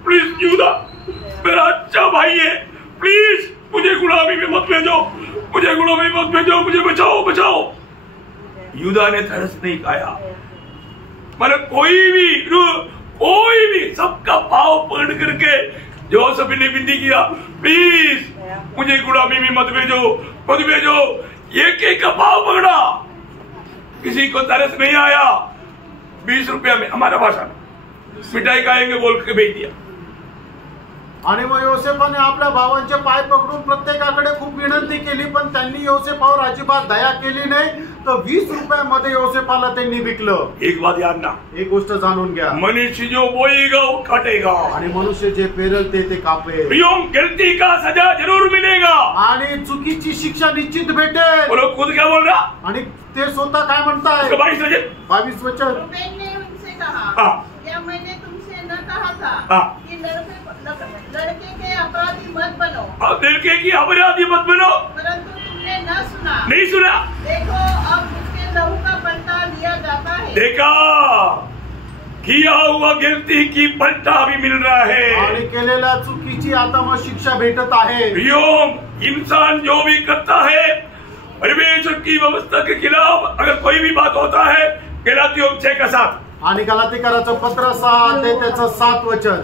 प्लीज यूदा मेरा अच्छा भाई है प्लीज मुझे गुलामी में मत भेजो मुझे गुड़ों में मत भेजो, मुझे बचाओ बचाओ। यूदा ने तरस नहीं खाया। मतलब कोई भी सबका पाव पकड़ करके जोसेफ ने विनती किया, प्लीज मुझे गुलामी में मत भेजो, मत भेजो। एक एक का पाव पकड़ा, किसी को तरस नहीं आया। 20 रुपया में हमारा भाषा मिठाई खाएंगे बोल के भेज दिया। आणि मग योसेफाने आपल्या भावांचे पाय पकडून प्रत्येकाकडे खूप विनंती केली, पण त्यांनी योसेफावर अजिबात दया केली नाही। तर 20 रुपयामध्ये योसेफाला त्यांनी विकलं। एक बात याद ना, एक गोष्ट जाणून घ्या, मनुष्य जो बोएगा वो काटेगा, आणि मनुष्य जे पेरेल ते कापेल। गलती का सजा जरूर मिलेगा, आणि चुकीची शिक्षा निश्चित भेटेल। वो लोग खुद क्या बोल रहा, आणि ते स्वतः काय म्हणताय? 22 वचन। रूबेन ने उनसे कहा, क्या मैंने तुमसे न कहा था कि लड़के के अपराधी मत बनो? लड़के की अपराधी मत बनो, परंतु तुमने न सुना। नहीं सुना। देखो अब उसके लहू का पलटा लिया जाता है। देखा, किया हुआ गलती की पलटा भी मिल रहा है, आणि केलेल्या चुकीची आता मग शिक्षा भेटत आहे। इंसान जो भी करता है परमेश्वर की व्यवस्था के खिलाफ अगर कोई भी बात होता है, गलातियों 6:7 आणि गलातीकराचं पत्र 6 अध्याय त्याचं 7 वचन।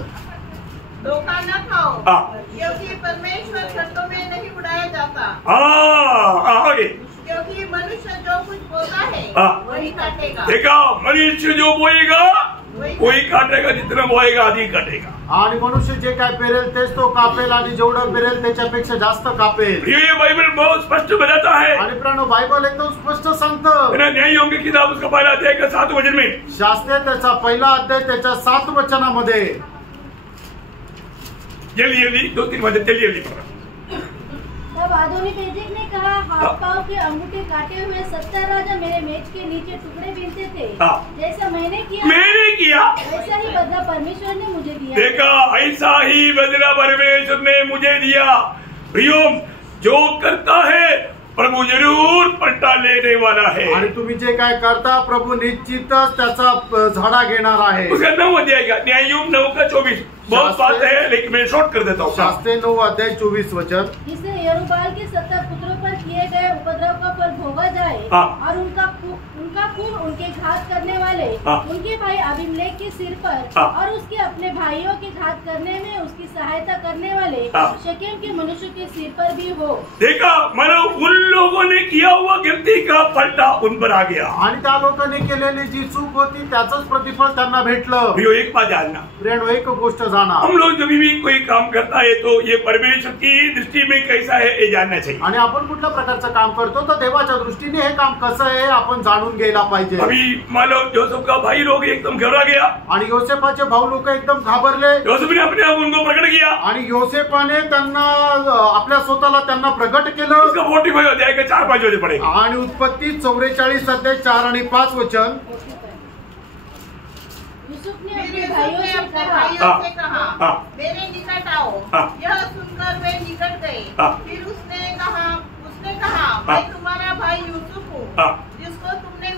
धोखा न खाओ, क्योंकि परमेश्वर शर्तों में नहीं उड़ाया जाता। आगे, क्योंकि मनुष्य जो कुछ बोता है वही काटेगा। देखा, मनुष्य जो बोएगा वही काटेगा, जितना बोएगा अधिक काटेगा। आणि मनुष्य जे काय पेरेल तेच तो कापेल, आणि जेवढं पेरेल त्याच्यापेक्षा जास्त कापेल। ये बाइबल बहुत स्पष्ट बताता है। आणि प्रणव बाइबल एकदम स्पष्ट सांगतं। न्यायों की किताब उसका पहला अध्याय का 7 वचन में, शास्त्रीय त्याचा पहिला अध्याय त्याच्या 7 वचनामध्ये। जल्दी 2-3 वचन जल्दी पढ़ो। तब अदोनी-बेजेक ने कहा, हाथ पांव के अंगूठे काटे हुए 70 राजा मेरे मेज के नीचे टुकड़े बीनते थे। जैसा मैंने किया ऐसा ही बदला परमेश्वर ने मुझे दिया। देखा, ऐसा ही बदला परमेश्वर ने मुझे दिया। प्रियो, जो करता है प्रभु जरूर पलटा लेने वाला है। आणि तुम्ही जे काय करता प्रभु निश्चितच त्याचा झाडा घेणार आहे। उसका 9 अध्याय का न्याययुग 9:24 बहुत बात है, लेकिन मैं शॉर्ट कर देता हूँ। शास्त्रीय 9 अध्याय 24 वचन। जिससे यरूबाल के 70 पुत्रों पर किए गए उपद्रव का फल भोगा जाए, और उनका खून उनके घात करने वाले उनके भाई अबीमेलेक के सिर पर और उसके अपने भाइयों के घात करने में उसकी सहायता करने वाले शकेम के मनुष्य के सिर पर भी हो। देखा, मतलब उन लोगों ने किया हुआ गलती का पलटा उन पर आ गया, आणि त्या लोकांनी केलेली जी चूक होती त्याचंच प्रतिफल त्यांना भेटलं। प्रियो, एक बात जानना, प्रियो एक गोष्ट जाना, हम लोग जब भी कोई काम करता है तो ये परमेश्वर की दृष्टि में कैसा है ये जानना चाहिए। आणि आपण कुठल्या प्रकारचं काम करतो तर देवाच्या दृष्टीने हे काम कसं आहे आपण जाणून घ्यायला पाहिजे। अभी मान लो जोसेफ का भाई लोग एकदम घबरा गया, आणि योसेफाचे भाऊ लोक एकदम घाबरले। योसेफ ने अपने आप उनको प्रकट किया, आणि योसेफाने त्यांना आपल्या स्वतःला त्यांना प्रगट केलं। उसका 45 अध्याय के 4-5 वचन पढ़ेगा। आणि उत्पत्ती 44 अध्याय 4 आणि 5 वचन। यूसुफ ने फिर अपने यूसुफ ने अपने भाइयों से कहा, मेरे निकट आओ। यह सुनकर वे निकट गए। फिर उसने कहा, मैं तुम्हारा भाई यूसुफ हूँ, जिसको तुमने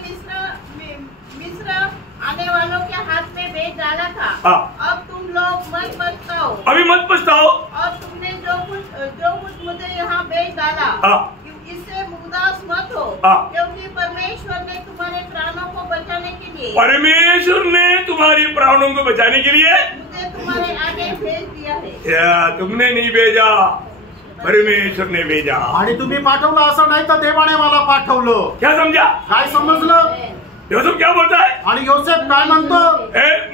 मिस्र आने वालों के हाथ में बेच डाला था। अब तुम लोग मत पछताओ, अभी मत पछताओ, और तुमने जो कुछ मुझे यहाँ बेच डाला इससे उदास मत हो, क्योंकि परमेश्वर ने तुम्हारे प्राणों को बचाने के लिए मुझे तुम्हारे आगे भेज दिया है। तुमने नहीं भेजा, परमेश्वर ने भेजा। आणि तुम्ही पाठवलं असं नाही तर देवाने मला पाठवलं। क्या समझा? काय समजलं? योसेफ क्या बोलता है? आणि योसेफ काय म्हणतो?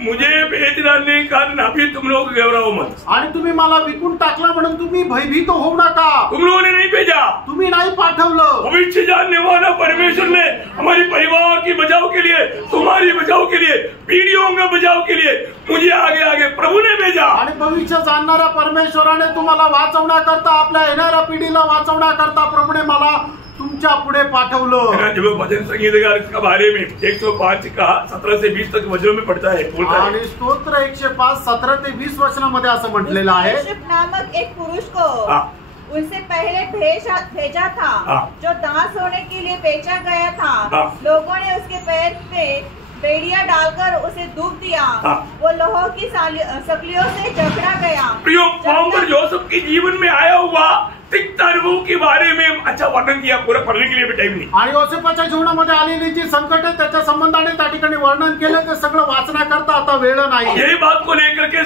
मुझे बेच डालने का अभी तुम लोग घबराओ मत, आणि तुम्ही मला विकून टाकला म्हणून तुम्ही भयभीत होऊ नका। तुम लोगों ने नहीं भेजा, तुम्ही नाही पाठवलं। भविष्य जानने वाला परमेश्वर ने हमारी परिवार की बचाव के लिए, तुम्हारी बचाव के लिए, पीढ़ियों का बचाव के लिए मुझे आगे आगे प्रभु ने भेजा। आणि भविष्य जाणणाऱ्या परमेश्वराने तुम्हाला वाचवण्याकरता, आपल्या येणाऱ्या पिढीला वाचवण्याकरता प्रभूने मला तुमच्या पुढे पाठवलं। जब भजन संगीतकार इसका बारे में 105 का 17 से 20 तक वचनों में पढ़ता है, बोलता है, आणि स्तोत्र 105 17 ते 20 वचनामध्ये असं म्हटलेलं आहे, यूसुफ नामक एक पुरुष को उनसे पहले भेजा था, जो दास होने के लिए बेचा गया था। लोगों ने उसके पैर पे बेड़िया डालकर उसे डूब दिया। वो लोहो की सकलियों से जकड़ा गया। जोसेफ के जीवन में आया हुआ तिक्त अनुभव के बारे में अच्छा वर्णन किया, पूरा पढ़ने के लिए भी टाइम नहीं। आणि योसेफाच्या जीवनामध्ये आलेली जी संकट आहे त्याच्या संबंधाने त्या ठिकाणी वर्णन केलं, ते सगळं वाचण्याकरता आता वेळ नाही। यही बात को लेकर के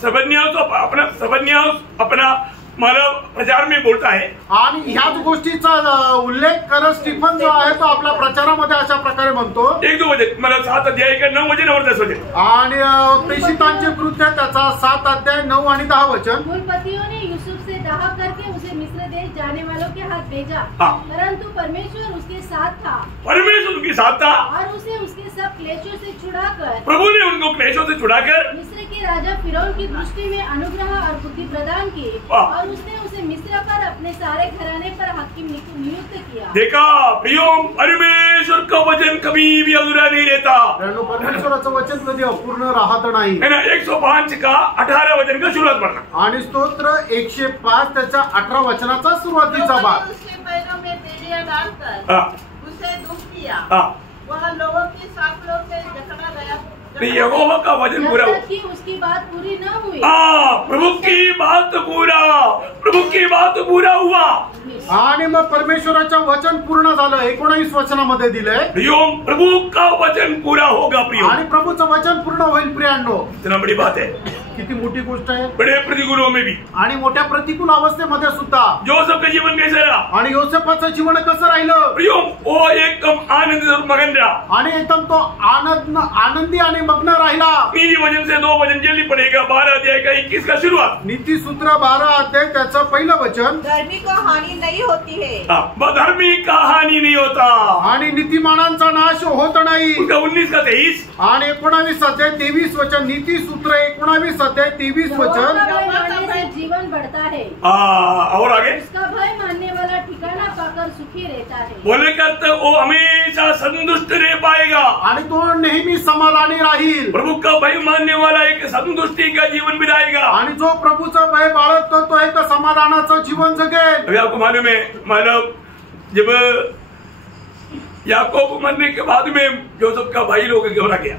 सबन्यास अपना मानव प्रचार में बोलता है, आणि ह्याच गोष्टीचा उल्लेख करत स्टीफन जो आहे तो आपल्या प्रचारामध्ये अशा प्रकारे म्हणतो, 1-2 वचन, मला 7 अध्याय का 9 वचन और 10 वचन, आणि प्रेषितांचे कृत्य त्याचा 7 अध्याय 9 आणि 10 वचन। कुलपतियों ने यूसुफ से दाह करके उसे मिस्र देश जाने वालों के हाथ भेजा, परंतु परमेश्वर उसके साथ था, परमेश्वर उनके साथ था और उसे उसके सब क्लेशों से छुड़ाकर, प्रभु ने उनको क्लेशों से छुड़ाकर मिस्र के राजा फिरौन की दृष्टि में अनुग्रह और बुद्धि प्रदान की, और उसने उसे मिस्र पर अपने सारे घराने पर हाकिम नियुक्त किया। देखा प्रियो, परमेश्वर का वचन कभी भी अधूरा नहीं रहता, परमेश्वराचं वचन कधी अपूर्ण राहत नाही, है ना। 105 का 18 वचन का शुरुआत पढ़ना, आणि स्तोत्र 105 त्याच्या 18 वचनाचा सुरुवातीचा भाग। उसके पैरों में बेड़ियां डालकर उसे दुख दिया, वह लोगों की सांकलों से जकड़ा गया। यहोवा का वचन पूरा जब तक कि उसकी बात पूरी न हुई, प्रभु की बात पूरा हुआ, आणि मग परमेश्वराचं वचन पूर्ण झालं। 19 वचनामध्ये दिलंय, प्रियो प्रभु का वचन पूरा होगा प्रियो, आणि प्रभूचं वचन पूर्ण होईल प्रियांनो। इतना बड़ी बात है, किती मोठी गोष्ट आहे। बड़े प्रतिकूलों में भी, आणि मोठ्या प्रतिकूल अवस्थेमध्ये सुद्धा जोसेफ का जीवन कैसे रहा, आणि योसेफाचं जीवन कसं राहिलं प्रियो वो एकदम आनंदित और मगन रहा, आणि एकदम तो आनंदी आणि मग्न राहिला। नीति वचन से 2 वचन जल्दी पड़ेगा, 12 अध्याय का 21 का शुरुआत। नीति सूत्र 12 अध्याय त्याचं पहिलं वचन, धर्मी को हानि नहीं होती है, धर्मी का हानि नहीं होता, आणि नीतिमानांचा नाश होत नाही। उनका 19 का 23 आणि 19 अध्याय 23 वचन, नीति सूत्र 19 अध्याय 23 वचन। यहोवा का भय मानने से जीवन बढ़ता है, और आगे उसका भय मानने वाला ठिकाना पाकर सुखी रहता है। बोले करते वो हमेशा संतुष्ट रह पाएगा, आणि तो नेहमी समाधानी राहील। प्रभु का भय मानने वाला एक संतुष्टि का जीवन बिताएगा, आणि जो प्रभूचं भय बाळगतो तो एक समाधानाचं जीवन जगेल। अभी आपको मालूम है, मानव जब याकूब मरने के बाद में जोसेफ का भाई लोग घबरा गया,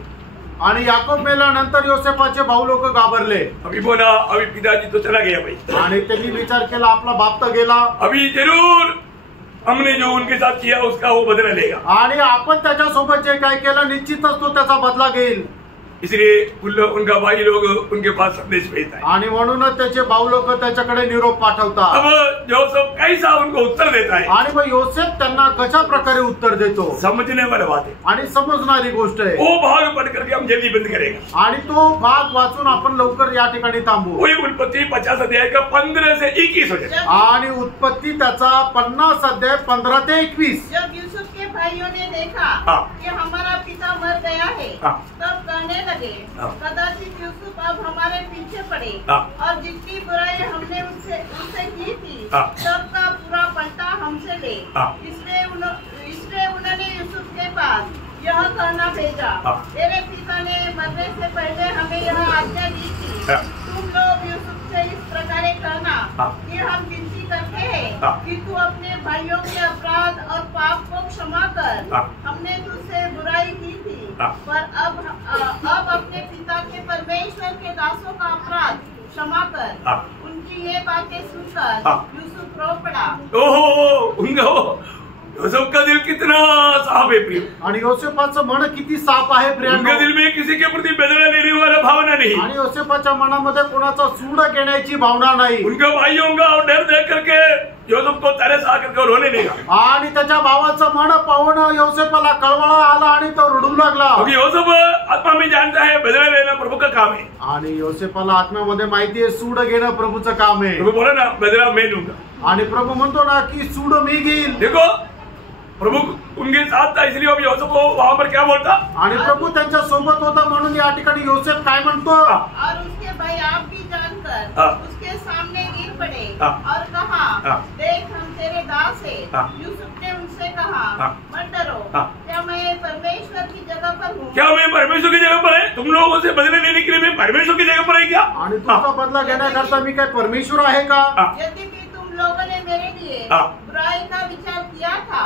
आणि याकोब मेल्यानंतर योसेफाचे भाऊ लोक घाबरले। अभी बोला अभी पिताजी तो चला गया भाई, आणि त्यांनी विचार केला आपला बाप तर गेला, अभी जरूर हमने जो उनके साथ किया उसका वो बदला लेगा, आणि आपण त्याच्यासोबत जे काय केलं निश्चितच तो त्याचा बदला घेईल। इसलिए उनका भाई लोग उनके पास संदेश भेजता है, आणि म्हणूनच त्याचे भाऊ लोक त्याच्याकडे निरोप पाठवतात। अब जोसेफ कैसा उनको उत्तर देता है, आणि मग योसेफ त्यांना कशा प्रकारे उत्तर देतो, समझने वाला बात है, आणि समजणारी गोष्ट आहे। वो भाग पढ़ करके हम जल्दी बंद करेगा, आणि तो भाग वाचून आपण लवकर या ठिकाणी थांबू। वही उत्पत्ति 50 अध्याय का 15 से 21 हो जाए, आणि उत्पत्ती त्याचा 50 अध्याय 15 ते 21। जब यूसुफ के भाइयों ने देखा कि हमारा पिता मर गया है, तब कहने लगे, कदाचित यूसुफ अब हमारे पीछे पड़े, और जितनी बुराई हमने उससे की थी सबका पूरा पलटा हमसे ले। इसलिए उन्होंने यूसुफ के पास यह कहना भेजा, तेरे पिता ने मरने से पहले हमें यह आज्ञा दी थी, तुम लोग यूसुफ से इस प्रकार कहना कि हम विनती करते हैं कि तू अपने भाइयों के अपराध और पाप को क्षमा कर, हमने तुझसे बुराई की थी, पर अब अपने पिता के परमेश्वर के दासों का अपराध क्षमा कर। उनकी ये बातें सुनकर यूसुफ रो पड़ा। ओहो, योसेफ का दिल कितना साफ है प्रिय, आणि योसेफाचं मन किती साफ आहे उनके प्रियांनो। दिल में किसी के प्रति बदला लेने वाला भावना नहीं, आणि योसेफाच्या मनामध्ये कोणाचा सूड घेण्याची भावना नाही। उनका भाइयों का और डर देख करके योसेफ को तरस आकर के रोने लगा, आणि त्याच्या भावाचं मन पाहून योसेफाला कळवळा आला आणि तो रडू लागला। क्योंकि योसेफ आत्मा में जानता है बदला लेना प्रभु का काम है, आणि योसेफाला आत्म्यामध्ये माहिती आहे सूड घेणं प्रभूचं काम आहे। प्रभु बोला ना बदला मैं लूंगा, आणि प्रभू म्हणतो ना की सूड मी घेईल। देखो प्रभु उनके साथ था, इसलिए अभी योसेफ को वहां पर क्या बोलता, आणि प्रभू त्यांच्या सोबत होता म्हणून या ठिकाणी योसेफ काय म्हणतो, और उसके भाई आप भी जानकर उसके सामने गिर पड़े और कहा, देख हम तेरे दास हैं। यूसुफ ने उनसे कहा, मत डरो, क्या मैं परमेश्वर की जगह पर हूँ? क्या मैं परमेश्वर की जगह पर है? तुम लोगों से बदले लेने के लिए मैं परमेश्वर की जगह पर है क्या? आणि तुमचा बदला घेण्याकरता मी काय परमेश्वर आहे का? यद्यपि तुम लोगों ने मेरे लिए बुराई का विचार किया था,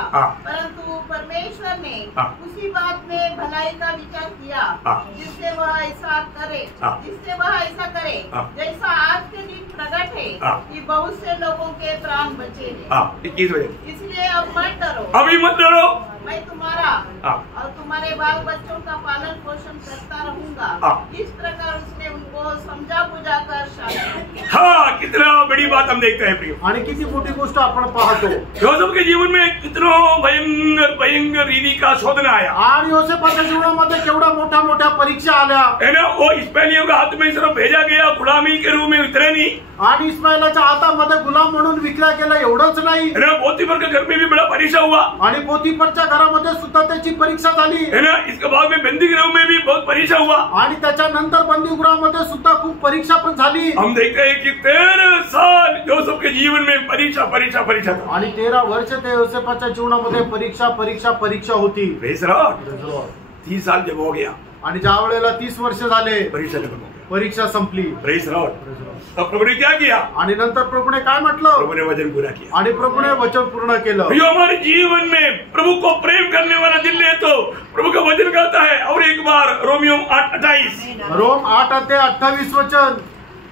परंतु परमेश्वर परमेश्वर ने हाँ। उसी बात में भलाई का विचार किया हाँ। जिससे वह ऐसा करे हाँ। जैसा आज के दिन प्रकट है हाँ। कि बहुत से लोगों के प्राण बचे हैं। 21 बजे इसलिए अब मत डरो, अभी मत डरो। मैं तुम्हारा हाँ। और तुम्हारे बाल बच्चों का पालन पोषण करता रहूंगा। हाँ। इस प्रकार उसने उनको समझा बुझा कर शांत किया। हाँ, कितना बड़ी बात हम देखते हैं प्रियो। आणि किती मोठी गोष्ट आपण पाहतो. योसेफ के जीवन में कितना भयंकर रीति का शोधना आया आणि योसेफाच्या जीवनामध्ये केवढ्या मोठ्या मोठ्या परीक्षा आल्या. है ना। वो इस्माइलियों के हाथ में सिर्फ भेजा गया गुलामी के रूप में, उतरे नहीं आणि इस्माइलाच्या हातामध्ये गुलाम म्हणून विकला गेला एवढंच नाही. है ना। पोतीफर के घर में भी बड़ा परीक्षा हुआ आणि पोतीफरच्या घरामध्ये सुद्धा त्याची परीक्षा झाली. है ना। इसके बाद में बंदी गृह में भी बहुत परीक्षा हुआ। आणि त्याच्यानंतर बंदीगृहामध्ये सुद्धा खूप परीक्षा पण झाली. हम देखते हैं कि 13 साल योसेफ के जीवन में परीक्षा परीक्षा परीक्षा था। आणि 13 वर्ष ते योसेफाच्या जीवनामध्ये परीक्षा परीक्षा परीक्षा होती. Praise Lord. 30 साल जब हो गया आणि ज्या वेळेला 30 वर्ष झाले परीक्षा खत्म हो गया। परीक्षा संपली. Praise Lord. तब प्रभु ने क्या किया? आणि नंतर प्रभूने काय म्हटलं? प्रभु ने वचन पूरा किया। आणि प्रभूने वचन पूर्ण केलं. जो हमारे जीवन में प्रभु को प्रेम करने वाला दिल है तो प्रभु का वचन कहता है। और एक बार रोमियो 8:28 रोम 8:28 वचन.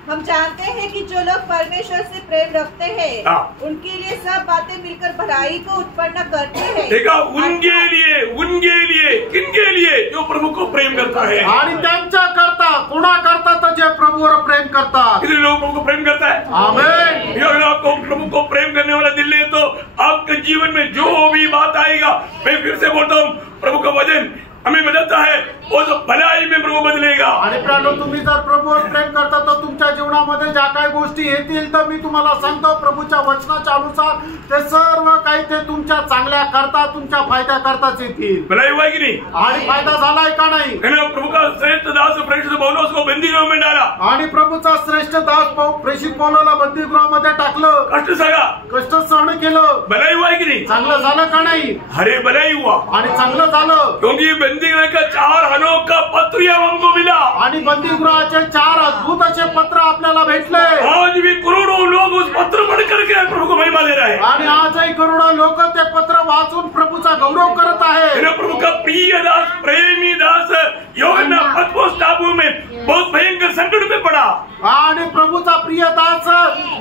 हम जानते हैं कि जो लोग परमेश्वर से प्रेम रखते हैं हाँ। उनके लिए सब बातें मिलकर भलाई को उत्पन्न करती है। देखा, उनके लिए किनके लिए? जो प्रभु को प्रेम करता है। आणि त्यांच्या करता कोणा करता तर जे प्रभूवर प्रेम करतात. कितने लोग प्रभु को प्रेम करता है? आमेन. अगर आपको प्रभु को प्रेम करने वाला दिल है तो आपके जीवन में जो भी बात आएगा, मैं फिर से बोलता हूँ, प्रभु का वचन हमें बदलता है, वो तो भलाई में प्रभु बदलेगा। आणि प्राणो, तुम्ही जर प्रभूवर प्रेम करता तर तुमच्या जीवनामध्ये ज्या काही गोष्टी येतील तर मी तुम्हाला सांगतो प्रभूच्या वचनाच्या अनुसार ते सर्व काही ते तुमच्या चांगल्या करता तुमच्या फायद्या करताच येतील. भलाई हुआ कि नहीं? आणि फायदा झालाय का नाही? प्रभु का श्रेष्ठ दास प्रेषित पौलुस को बंदीगृह में डाला आणि प्रभूचा श्रेष्ठ दास प्रेषित पौलुसला बंदीगृहामध्ये टाकलं. कष्ट सगा, कष्ट सहन केलं. भलाई हुआ कि नहीं? चांगलं झालं का नाही? अरे भलाई हुआ। आणि चांगलं झालं. क्योंकि बंदीगृह का 4 अनोखा पत्र हमको मिला। आणि बंदीगृहाचे 4 अद्भुत असे पत्र आपल्याला भेटले. आज भी करोड़ों लोग उस पत्र पढ़ करके प्रभु को महिमा दे रहे हैं। आणि आजही करोडो लोक ते पत्र वाचून प्रभूचा गौरव करत आहे. प्रभु का प्रिय दास, प्रेमी दास यूहन्ना पतमोस टापू में बहुत भयंकर संकट में पड़ा। आणि प्रभूचा प्रिय दास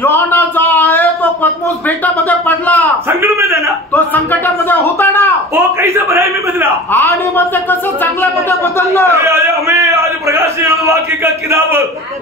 यूहन्ना जो आहे तो पतमोस बेटामध्ये पडला. संकट में था ना, तो संकटामध्ये होता ना. वो कैसे भलाई में बदला? आणि मग ते कसं चांगल्यामध्ये बदललं. हमें आज प्रकाश वाक्य का किताब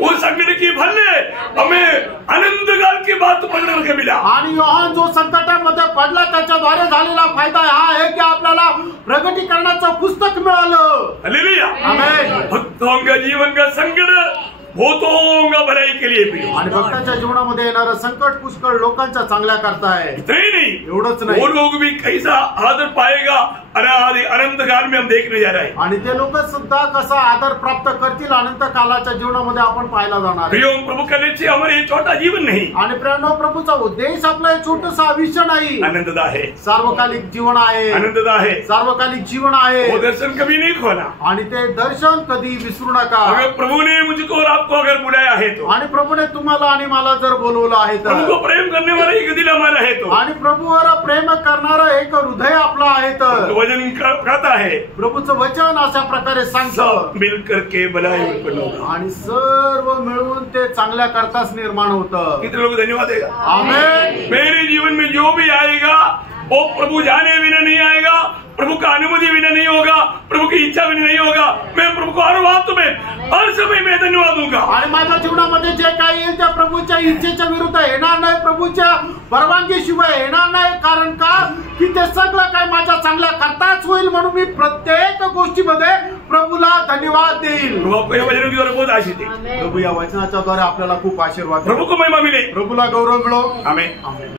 उस संकट की भले हमें अनंत काल की बात पढ़ने के मिला। आणि योहान जो संकटामध्ये पडला त्याच्याद्वारे झालेला फायदा हा आहे की आपल्याला प्रगटीकरणाचं पुस्तक मिळालं. हालेलुया। आमेन. भक्तों का जीवन का संकट बहुतों का भलाई के लिए भी। आणि भक्तांच्या जीवनामध्ये येणारं संकट पुष्कळ लोकांच्या चांगल्या करता आहे. इतना ही नहीं, एवढंच नाही, वो लोग भी कैसा आदर पाएगा अनंत काल में हम देखने जा रहे हैं। आणि ते लोक सुद्धा कसा आदर प्राप्त करतील अनंत कालाच्या जीवनामध्ये आपण पाहायला जाणार आहे. प्रियो, प्रभु का लक्ष्य हमारे ये छोटा जीवन नहीं, आणि प्रेरणा प्रभूचा उद्देश आपला छोटसा आयुष्य नाही, आनंददा है, सार्वकालिक जीवन आहे. आनंददा है, सार्वकालिक जीवन आहे. वो दर्शन कभी नहीं खोना। आणि ते दर्शन कधी विसरू नका. अगर प्रभु ने मुझको और आपको अगर बुलाया है तो, आणि प्रभूने तुम्हाला आणि मला जर बोलवलं आहे प्रभु तर, को प्रेम करने वाला एक दिल हमारा है तो, आणि प्रभूवर प्रेम करणारं एक हृदय आपलं आहे तर, वचन कहता है प्रभूचं वचन अशा प्रकारे सांगतं सब मिल करके भलाई उत्पन्न होगा। आणि सर्व मिळून ते चांगल्या करताच निर्माण होतं. कितने लोग धन्यवाद देगा? आमेन. मेरे जीवन में जो भी आएगा वो प्रभु जाने बिना नहीं आएगा, प्रभु का अनुमति बिना नहीं होगा, प्रभु की इच्छा बिना नहीं होगा। मैं प्रभु को हर बात में हर समय में धन्यवाद दूंगा। आणि माझ्या जीवनामध्ये जे काही येईल त्या प्रभूच्या इच्छेच्या विरुद्ध येणार नाही, प्रभूच्या परवानगीशिवाय येणार नाही. कारण का की ते सगळं काही माझ्या चांगल्या करताच होईल, म्हणून मी प्रत्येक गोष्टीमध्ये प्रभूला धन्यवाद देईल. प्रभु आपको यह वचनों की द्वारा बहुत आशीष दे। आमेन. प्रभू या वचनाच्या द्वारे आपल्याला खूप आशीर्वाद. प्रभु को महिमा मिले, प्रभूला गौरव मिळो. आमेन।